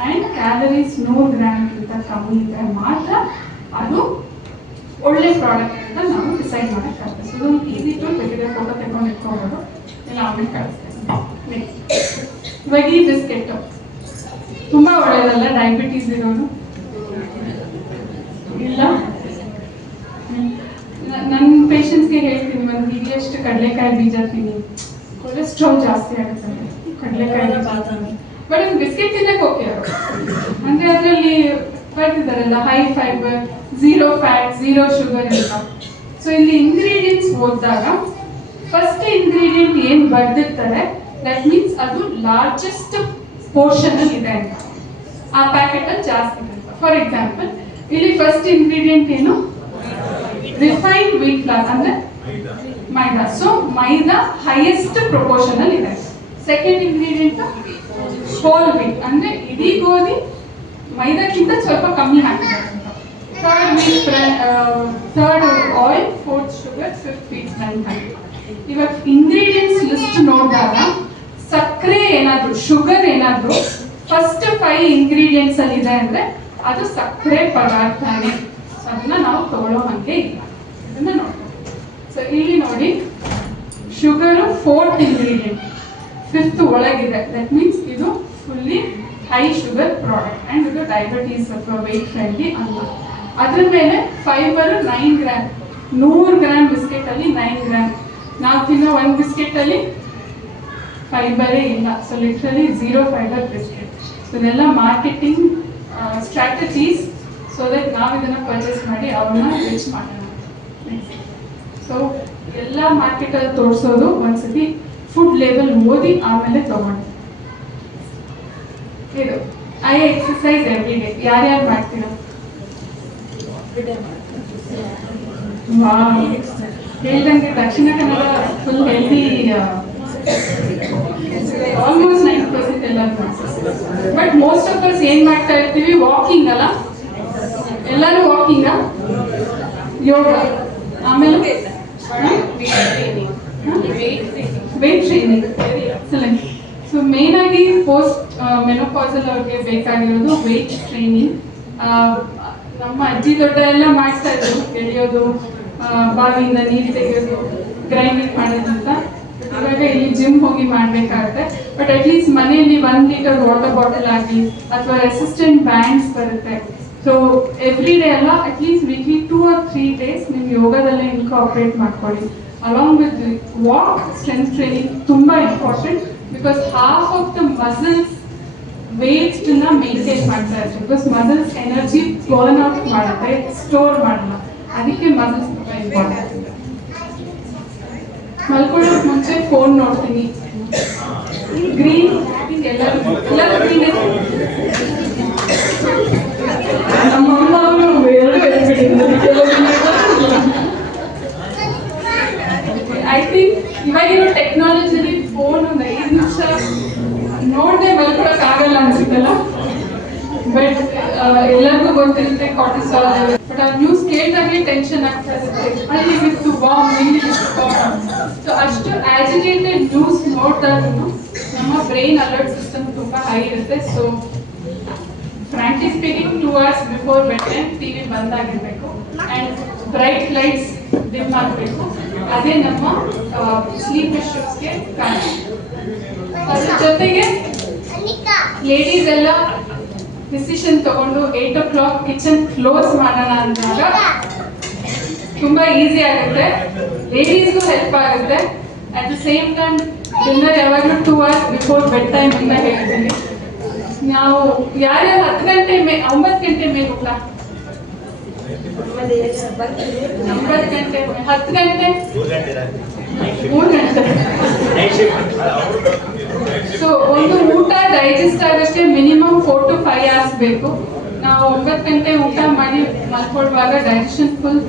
ಅಂಡ್ ಕ್ಯಾಲರೀಸ್ 100 ಗ್ರಾಮ್ಗಿಂತ ಕಮ್ಮಿ ಇದ್ರೆ ಮಾತ್ರ ಅದು ಒಳ್ಳೆ ಪ್ರಾಡಕ್ಟ್ ಅಂತ ನಾವು ಡಿಸೈಡ್ ಮಾಡೋಕ್ಕಾಗುತ್ತೆ. ಸೊ ಇದೊಂದು ಈಸಿ ಟೂಲ್, ಬೇಕಿದ್ರೆ ಫೋಟೋ ತೆಕೊಂಡು ಇಟ್ಕೋಬೋದು, ಇಲ್ಲ ಆಮೇಲೆ ಕಳಿಸ್ತೇನೆ. ಇವಾಗ ಈ ಬಿಸ್ಕೆಟ್ ತುಂಬಾ ಒಳ್ಳೆಯದಲ್ಲ ಡಯಾಬಿಟೀಸ್ ಇರೋದು? ಇಲ್ಲ, ನನ್ನ ಪೇಷಂಟ್ಸ್ಗೆ ಹೇಳ್ತೀನಿ, ಒಂದು ಹಿಡಿಯಷ್ಟು ಕಡಲೆಕಾಯಿ ಬೀಜ ತಿನ್ನಿ, ಕೊಲೆಸ್ಟ್ರಾಲ್ ಜಾಸ್ತಿ ಆಗುತ್ತೆ ಕಡಲೆಕಾಯಿ ಬೀಜ. ಬಟ್ ಒಂದು ಬಿಸ್ಕೆಟ್ ತಿನ್ನಕ್ಕೆ ಓಕೆ, ಅಂದ್ರೆ ಅದರಲ್ಲಿ ಬರ್ತಿದ್ದಾರಲ್ಲ ಹೈ ಫೈಬರ್, 0 ಫ್ಯಾಟ್, 0 ಶುಗರ್ ಅಂತ. ಸೊ ಇಲ್ಲಿ ಇಂಗ್ರೀಡಿಯೆಂಟ್ಸ್ ಓದಿದಾಗ ಫಸ್ಟ್ ಇಂಗ್ರೀಡಿಯೆಂಟ್ ಏನ್ ಬರ್ದಿರ್ತಾರೆ ದಟ್ ಮೀನ್ಸ್ ಅದು ಲಾರ್ಜೆಸ್ಟ್ ಪೋರ್ಷನ್ ಅಲ್ಲಿ ಇದೆ ಅಂತ, ಆ ಪ್ಯಾಕೆಟ್ ಅಲ್ಲಿ ಜಾಸ್ತಿ ಇರುತ್ತೆ. ಫಾರ್ ಎಕ್ಸಾಂಪಲ್ ಇಲ್ಲಿ ಫಸ್ಟ್ ಇಂಗ್ರೀಡಿಯೆಂಟ್ ಏನು? ರಿಫೈನ್ಡ್ ವೀಟ್ ಫ್ಲಾರ್ ಅಂದ್ರೆ ಮೈದಾ. ಸೊ ಮೈದಾ ಹೈಯೆಸ್ಟ್ ಪ್ರಪೋರ್ಷನ್ ಅಲ್ಲಿ ಇದೆ. ಸೆಕೆಂಡ್ ಇಂಗ್ರೀಡಿಯೆಂಟ್ ಹೋಲ್ ವೀಟ್ ಅಂದ್ರೆ ಇಡೀ ಗೋಧಿ, ಮೈದಾಕ್ಕಿಂತ ಸ್ವಲ್ಪ ಕಮ್ಮಿ ಹಾಕಿದ್ದಾರೆ ಅಂತ. Third oil, fourth sugar, fifth wheat brand ಹಾಕಿ. ಇವಾಗ ಇಂಗ್ರೀಡಿಯೆಂಟ್ಸ್ ಲಿಸ್ಟ್ ನೋಡಿದಾಗ ಸಕ್ಕರೆ ಏನಾದ್ರು, ಶುಗರ್ ಏನಾದ್ರು ಫಸ್ಟ್ 5 ಇಂಗ್ರೀಡಿಯೆಂಟ್ಸ್ ಅಲ್ಲಿ ಇದೆ ಅಂದ್ರೆ ಅದು ಸಕ್ಕರೆ ಪದಾರ್ಥನೇ. ಅದನ್ನ ನಾವು ತಗೊಳ್ಳೋ ಹಂಗೆ ಇಲ್ಲ, ಅದನ್ನ ನೋಡ್ತೀವಿ. ಸೊ ಇಲ್ಲಿ ನೋಡಿ, ಶುಗರು 4th ಇಂಗ್ರೀಡಿಯೆಂಟ್, 5th ಒಳಗಿದೆ. ದಟ್ ಮೀನ್ಸ್ ಇದು fully high sugar product and ಇದು ಡಯಾಬಿಟೀಸ್ ಅಥವಾ ವೆಯ್ಟ್ ಫ್ರೆಂಡ್ಲಿ ಅಲ್ಲ. ಅದ್ರ ಮೇಲೆ ಫೈಬರ್ 9 ಗ್ರಾಮ್, 100 ಗ್ರಾಮ್ ಬಿಸ್ಕೆಟ್ ಅಲ್ಲಿ 9 ಗ್ರಾಮ್. ನಾವು ತಿನ್ನೋ ಒಂದು ಬಿಸ್ಕೆಟ್ ಅಲ್ಲಿ ಫೈಬರೇ ಇಲ್ಲ. So literally 0 fibre biscuit. So ಇದೆಲ್ಲ ಮಾರ್ಕೆಟಿಂಗ್ ಸ್ಟ್ರಾಟಜೀಸ್ ಸೊ ದಟ್ ನಾವು ಇದನ್ನ ಪರ್ಚೇಸ್ ಮಾಡಿ ಅವ್ರನ್ನ ರಿಚ್ ಮಾಡೋಣ. ಸೊ ಎಲ್ಲ ಮಾರ್ಕೆಟಲ್ಲಿ ತೋರಿಸೋದು ಒಂದ್ಸತಿ ಫುಡ್ ಲೇಬಲ್ ಓದಿ ಆಮೇಲೆ ತಗೊಂಡು. ಇದು ಐ ಎಕ್ಸಸೈಸ್ ಎವ್ರಿ ಡೇ. ಯಾರ್ಯಾರು ಮಾಡ್ತೀರಾ? ಹೇಳ್ದಂಗೆ Dakshina Kannada full healthy, almost 90% ಎಲ್ಲರೂ ಮಾಡ್ತಾರೆ. ಬಟ್ ಮೋಸ್ಟ್ ಆಫ್ ಅಸ್ ಏನ್ ಮಾಡ್ತಾ ಇರ್ತೀವಿ? ವಾಕಿಂಗ್ ಅಲ್ಲ, ಎಲ್ಲರೂ ವಾಕಿಂಗ, ಯೋಗ, ಆಮೇಲೆ wait training. Excellent. So main ಆಗಿ ಪೋಸ್ಟ್ ಮೆನೋಪಾಸಲ್ ಅವ್ರಿಗೆ ಬೇಕಾಗಿರೋದು ವೇಟ್ ಟ್ರೈನಿಂಗ್. ನಮ್ಮ ಅಜ್ಜಿ ದೊಡ್ಡ ಎಲ್ಲ ಮಾಡ್ತಾ ಇದ್ರು, ಎಳೆಯೋದು, ಬಾವಿಯಿಂದ ನೀರು ತೆಗೆಯೋದು, ಗ್ರೈಂಡಿಂಗ್ ಮಾಡೋದಂತ. ಇವಾಗ ಇಲ್ಲಿ ಜಿಮ್ ಹೋಗಿ ಮಾಡ್ಬೇಕಾಗುತ್ತೆ. ಬಟ್ ಅಟ್ಲೀಸ್ಟ್ ಮನೆಯಲ್ಲಿ 1 ಲೀಟರ್ ವಾಟರ್ ಬಾಟಲ್ ಆಗಲಿ ಅಥವಾ ರೆಸಿಸ್ಟೆಂಟ್ ಬ್ಯಾಂಡ್ಸ್ ಬರುತ್ತೆ. ಸೊ ಎವ್ರಿ ಡೇ ಅಲ್ಲ, ಅಟ್ಲೀಸ್ಟ್ ವೀಕ್ಲಿ 2 or 3 ಡೇಸ್ ನೀವು ಯೋಗದಲ್ಲೇ ಇನ್ಕಾರ್ಪೊರೇಟ್ ಮಾಡ್ಕೊಳ್ಳಿ. Along with walk, strength training ತುಂಬಾ important. Because half of the muscles weight ನ ಮೇಂಟೈನ್ ಮಾಡ್ತಾ ಇರ್ತಾರೆ. Because muscles energy burn out ಮಾಡುತ್ತೆ, ಸ್ಟೋರ್ ಮಾಡಲ್ಲ. ಅದಕ್ಕೆ ಮಸಲ್ಸ್ ತುಂಬಾ ಇಂಪಾರ್ಟೆಂಟ್. ಮಲ್ಕೊಳ್ಳೋಕೆ ಮುಂಚೆ ಫೋನ್ ನೋಡ್ತೀನಿ. ಗ್ರೀನ್ ಎಲ್ಲರೂ ಗ್ರೀನ್. ನಮ್ಮ ಅಮ್ಮ ಅವರು ಐ ಥಿಂಕ್ ಇವಾಗಿರೋ ಟೆಕ್ನಾಲಜಿಲಿ ಫೋನ್ ಒಂದು ಕಾರ್ಟಿಸಾಲ್ ಲೆವೆಲ್. ಬಟ್ ಆ ನ್ಯೂಸ್ ಕೇಳಿದಾಗೆ ಟೆನ್ಷನ್ ಆಗ್ತಾ ಇರುತ್ತೆ, ಅಲ್ಲಿ ಬಿತ್ತು ಬಾಂಬ್, ಇಲ್ಲಿ ಬಿತ್ತು ಬಾಂಬ್. ಸೊ ಅಷ್ಟು ಆಜಿಟೇಟೆಡ್ ನ್ಯೂಸ್ ನೋಡಿದಾಗೂ ನಮ್ಮ ಬ್ರೈನ್ ಅಲರ್ಟ್ ಸಿಸ್ಟಮ್ ತುಂಬಾ ಹೈ ಇರುತ್ತೆ. So frankly speaking 2 hours before bed time TV ಬಂದಾಗಿರ್ಬೇಕು ಅಂಡ್ ಬ್ರೈಟ್ ಲೈಟ್ಸ್ ಡಿಮ್ ಆಗಬೇಕು. ಅದೇ ನಮ್ಮ ಸ್ಲೀಪ್ ಇಶ್ಯೂಸ್ಗೆ ಕಾರಣ. ಅದ್ರ ಜೊತೆಗೆ ಲೇಡೀಸ್ ಎಲ್ಲ ಡಿಸಿಷನ್ ತಗೊಂಡು 8 o'clock ಕಿಚನ್ ಕ್ಲೋಸ್ ಮಾಡೋಣ ಅಂದಾಗ ತುಂಬಾ ಈಸಿ ಆಗುತ್ತೆ, ಲೇಡೀಸ್ಗೂ ಹೆಲ್ಪ್ ಆಗುತ್ತೆ. At the same time dinner ಯಾವಾಗಲೂ 2 hours ಬಿಫೋರ್ ಬೆಡ್ ಟೈಮ್ ಅಂತ ಹೇಳ್ತೀನಿ. ನಾವು ಯಾರ್ಯಾರು 10 ಗಂಟೆ 9 ಗಂಟೆ ಮೇಲೆ ಊಟ, 9 ಗಂಟೆ 10 ಗಂಟೆ 3 ಗಂಟೆ. ಸೊ ಒಂದು ಊಟ ಡೈಜೆಸ್ಟ್ ಆಗಕ್ಕೆ ಮಿನಿಮಮ್ 4 to 5 hours ಬೇಕು. ನಾವು 9 ಗಂಟೆ ಊಟ ಮಾಡಿ ಮಲ್ಕೊಳ್ಳುವಾಗ ಡೈಜೆಷನ್ ಫುಲ್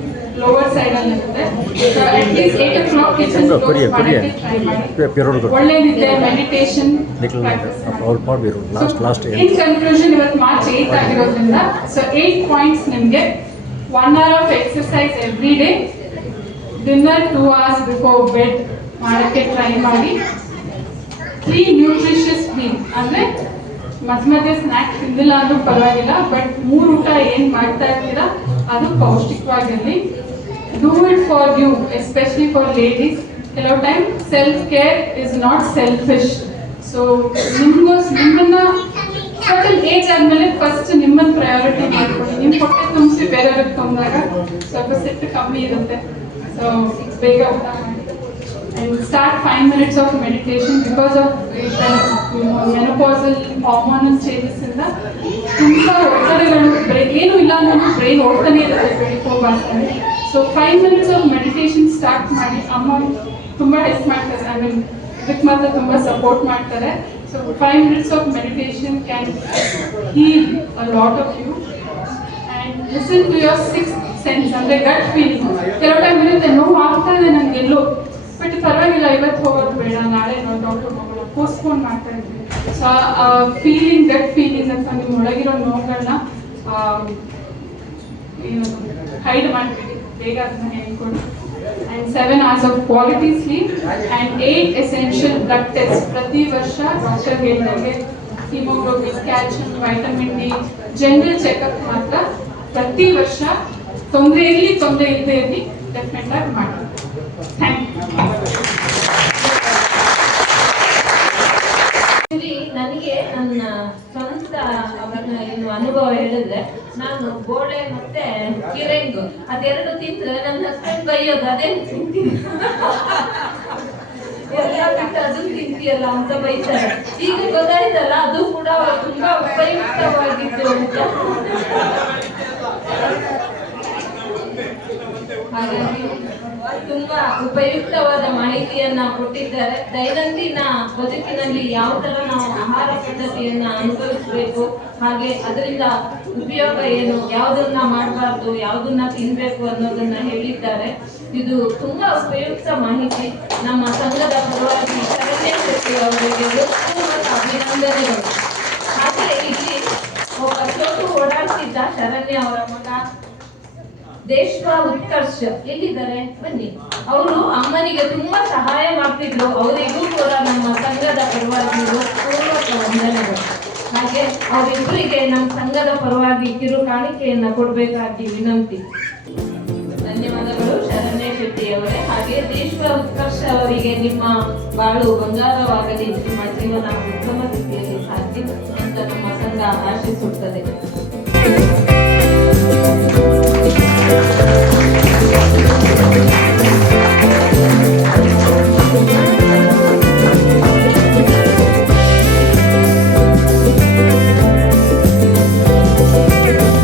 ಲೋವರ್ ಸೈಡ್ ಅಲ್ಲಿ ಇರುತ್ತೆ. At least 8 o'clock kitchen close ಮಾಡಕ್ಕೆ ಟ್ರೈ ಮಾಡಿ. ಒಳ್ಳೆ ನಿದ್ದೆ, ಮೆಡಿಟೇಷನ್ ಇನ್ ಕನ್ಕ್ಲೂಷನ್ ಇವತ್ತು ಮಾರ್ಚ್ 8 ಆಗಿರೋದ್ರಿಂದ ಸೊ 8 ಪಾಯಿಂಟ್ಸ್ ನಿಮಗೆ. 1 hour of exercise every day, dinner 2 hours before bed ಮಾಡಕ್ಕೆ ಟ್ರೈ ಮಾಡಿ. 3 nutritious meal ಅಂದ್ರೆ ಮಧ್ಯ ಸ್ನ್ಯಾಕ್ಸ್ ತಿಂದಿಲ್ಲ ಅಂದ್ರೂ ಪರವಾಗಿಲ್ಲ, ಬಟ್ 3 ಊಟ ಏನ್ ಮಾಡ್ತಾ ಇರ್ತೀರಾ ಅದು ಪೌಷ್ಟಿಕವಾಗಿರಲಿ. Do it for you, especially for ladies. ಕೆಲವು time self care is not selfish. So ನಿಮ್ಮನ್ನ ಸರ್ಟನ್ ಏಜ್ ಆದ್ಮೇಲೆ ಫಸ್ಟ್ ನಿಮ್ಮನ್ನ ಪ್ರಯಾರಿಟಿ ಮಾಡ್ಕೊಳ್ಳಿ. ನಿಮ್ ಹೊಟ್ಟೆ ತುಂಬಿಸಿ ಬೇರೆಯವ್ರಿಗೆ ತಂದಾಗ ಸ್ವಲ್ಪ ಸಿಟ್ಟು ಕಮ್ಮಿ ಇರುತ್ತೆ. ಸೊ ಬೇಗ ಊಟ ಮಾಡಿ. And start 5 minutes of meditation because of menopausal hormonal changes ಇಂದ ತುಂಬಾ ಒತ್ತಡಗಳು ಏನು ಇಲ್ಲ ಅನ್ನೋದು ಬ್ರೈನ್ ಓಡ್ತಾನೆ ಇರುತ್ತೆ 24 hours. So 5 minutes of meditation start ಮಾಡಿ. ಅಮ್ಮ ತುಂಬಾ ಹೆಲ್ಪ್ ಮಾಡ್ತಾರೆ, ಐ ಮೀನ್ ಇದಕ್ಕೆ ಮಾತ್ರ ತುಂಬಾ ಸಪೋರ್ಟ್ ಮಾಡ್ತಾರೆ. So 5 minutes of meditation can heal a lot of you. And listen to your sixth sense ಅಂದ್ರೆ ಗಟ್ ಫೀಲಿಂಗ್. ಕೆಲವು ಟೈಮ್ ಇರುತ್ತೆ ನೋವು ಆಗ್ತಾ ಇದೆ ನನಗೆ ಎಲ್ಲೋ, ಬಟ್ ಪರವಾಗಿಲ್ಲ ಇವತ್ತು ಹೋಗೋದು ಬೇಡ, ನಾಳೆ ನಾವು ಡಾಕ್ಟರ್ ಹೋಗೋಣ, ಪೋಸ್ಟ್ಪೋನ್ ಮಾಡ್ತಾ ಇದ್ವಿ. ಸೊ ಫೀಲಿಂಗ್, ಗಟ್ ಫೀಲಿಂಗ್ ಅಂತ ನಿಮ್ಮ ಒಳಗಿರೋ ನೋವುಗಳನ್ನ ಹೈಡ್ ಮಾಡ್ತೀವಿ, ಬೇಗ ಅದನ್ನ ಹೇಳ್ಕೊಂಡು. And 7 hours of quality sleep and 8 essential blood tests. ಪ್ರತಿ ವರ್ಷ ಡಾಕ್ಟರ್ ಹೇಳಿದಂಗೆ haemoglobin, calcium, vitamin D, general checkup ಮಾತ್ರ ಪ್ರತಿ ವರ್ಷ. ತೊಂದರೆ ಇರಲಿ ತೊಂದರೆ ಇಲ್ಲದೆ ಇರಲಿ ಡೆಫಿನೆಟ್ ಆಗಿ ಮಾಡಿ. Thank you. ನನಗೆ ನನ್ನ ಸ್ವಂತ ಅನುಭವ ಹೇಳಿದ್ರೆ, ನಾನು ಗೋಡೆ ಮತ್ತೆ ಕಿರಂಗು ಅದೆರಡು ತಿಂದ್ರೆ ನನ್ನ ಹಸ್ಬೆಂಡ್ ಬೈಯೋದು ಅದೇ ತಿಂತೀನಿ ಎಲ್ಲ ಬಿಟ್ಟು ಅದು ತಿಂತೀಯಲ್ಲ ಅಂತ ಬೈತಾರೆ. ಈಗ ಗೊತ್ತಾಯ್ತಲ್ಲ ಅದು ಕೂಡ ತುಂಬಾ ಉಪಯುಕ್ತವಾಗಿತ್ತು ಅಂತ. ಹಾಗಾಗಿ ತುಂಬಾ ಉಪಯುಕ್ತವಾದ ಮಾಹಿತಿಯನ್ನ ಕೊಟ್ಟಿದ್ದಾರೆ. ದೈನಂದಿನ ಬದುಕಿನಲ್ಲಿ ಯಾವ ತರ ನಾವು ಆಹಾರ ಪದ್ಧತಿಯನ್ನ ಅನುಭವಿಸಬೇಕು, ಹಾಗೆ ಅದರಿಂದ ಉಪಯೋಗ ಏನು, ಯಾವುದನ್ನ ಮಾಡಬಾರ್ದು, ಯಾವುದನ್ನ ತಿನ್ಬೇಕು ಅನ್ನೋದನ್ನ ಹೇಳಿದ್ದಾರೆ. ಇದು ತುಂಬಾ ಉಪಯುಕ್ತ ಮಾಹಿತಿ. ನಮ್ಮ ಸಂಘದ ಪರವಾಗಿ ಶರಣ್ಯ ಶೆಟ್ಟಿ ಅವರಿಗೆ ಪೂರ್ವಕ ಅಭಿನಂದನೆಗಳು. ಹಾಗೆ ಇಲ್ಲಿ ಒಬ್ಬ ಚೋಟು ಓಡಾಡ್ತಿದ್ದ ಶರಣ್ಯ ಅವರ ಮಗ ದೇಶ್ವ ಉತ್ಕರ್ಷ್ ಎಲ್ಲಿದ್ದಾರೆ ಬನ್ನಿ. ಅವರು ಅಮ್ಮನಿಗೆ ತುಂಬಾ ಸಹಾಯ ಮಾಡ್ತಿದ್ರು. ಅವರಿಗೂ ಕೂಡ ನಮ್ಮ ಸಂಘದ ಪರವಾಗಿ ಪೂರ್ವಕ ವಂದನೆಗಳು. ಹಾಗೆ ಅವರಿಬ್ಬರಿಗೆ ನಮ್ಮ ಸಂಘದ ಪರವಾಗಿ ಕಿರು ಕಾಣಿಕೆಯನ್ನ ಕೊಡಬೇಕಾಗಿ ವಿನಂತಿ. ಧನ್ಯವಾದಗಳು ಶರಣ್ಯ ಶೆಟ್ಟಿ ಅವರೇ. ಹಾಗೆ ದೇಶ್ವ ಉತ್ಕರ್ಷ ಅವರಿಗೆ ನಿಮ್ಮ ಬಾಳು ಬಂಗಾರವಾಗಲಿ, ನಿಮ್ಮ ಜೀವನ ಉತ್ತಮ ಸ್ಥಿತಿಯಲ್ಲಿ ಸಾಧ್ಯ ಅಂತ ನಮ್ಮ ಸಂಘ ಆಶಿಸುತ್ತದೆ.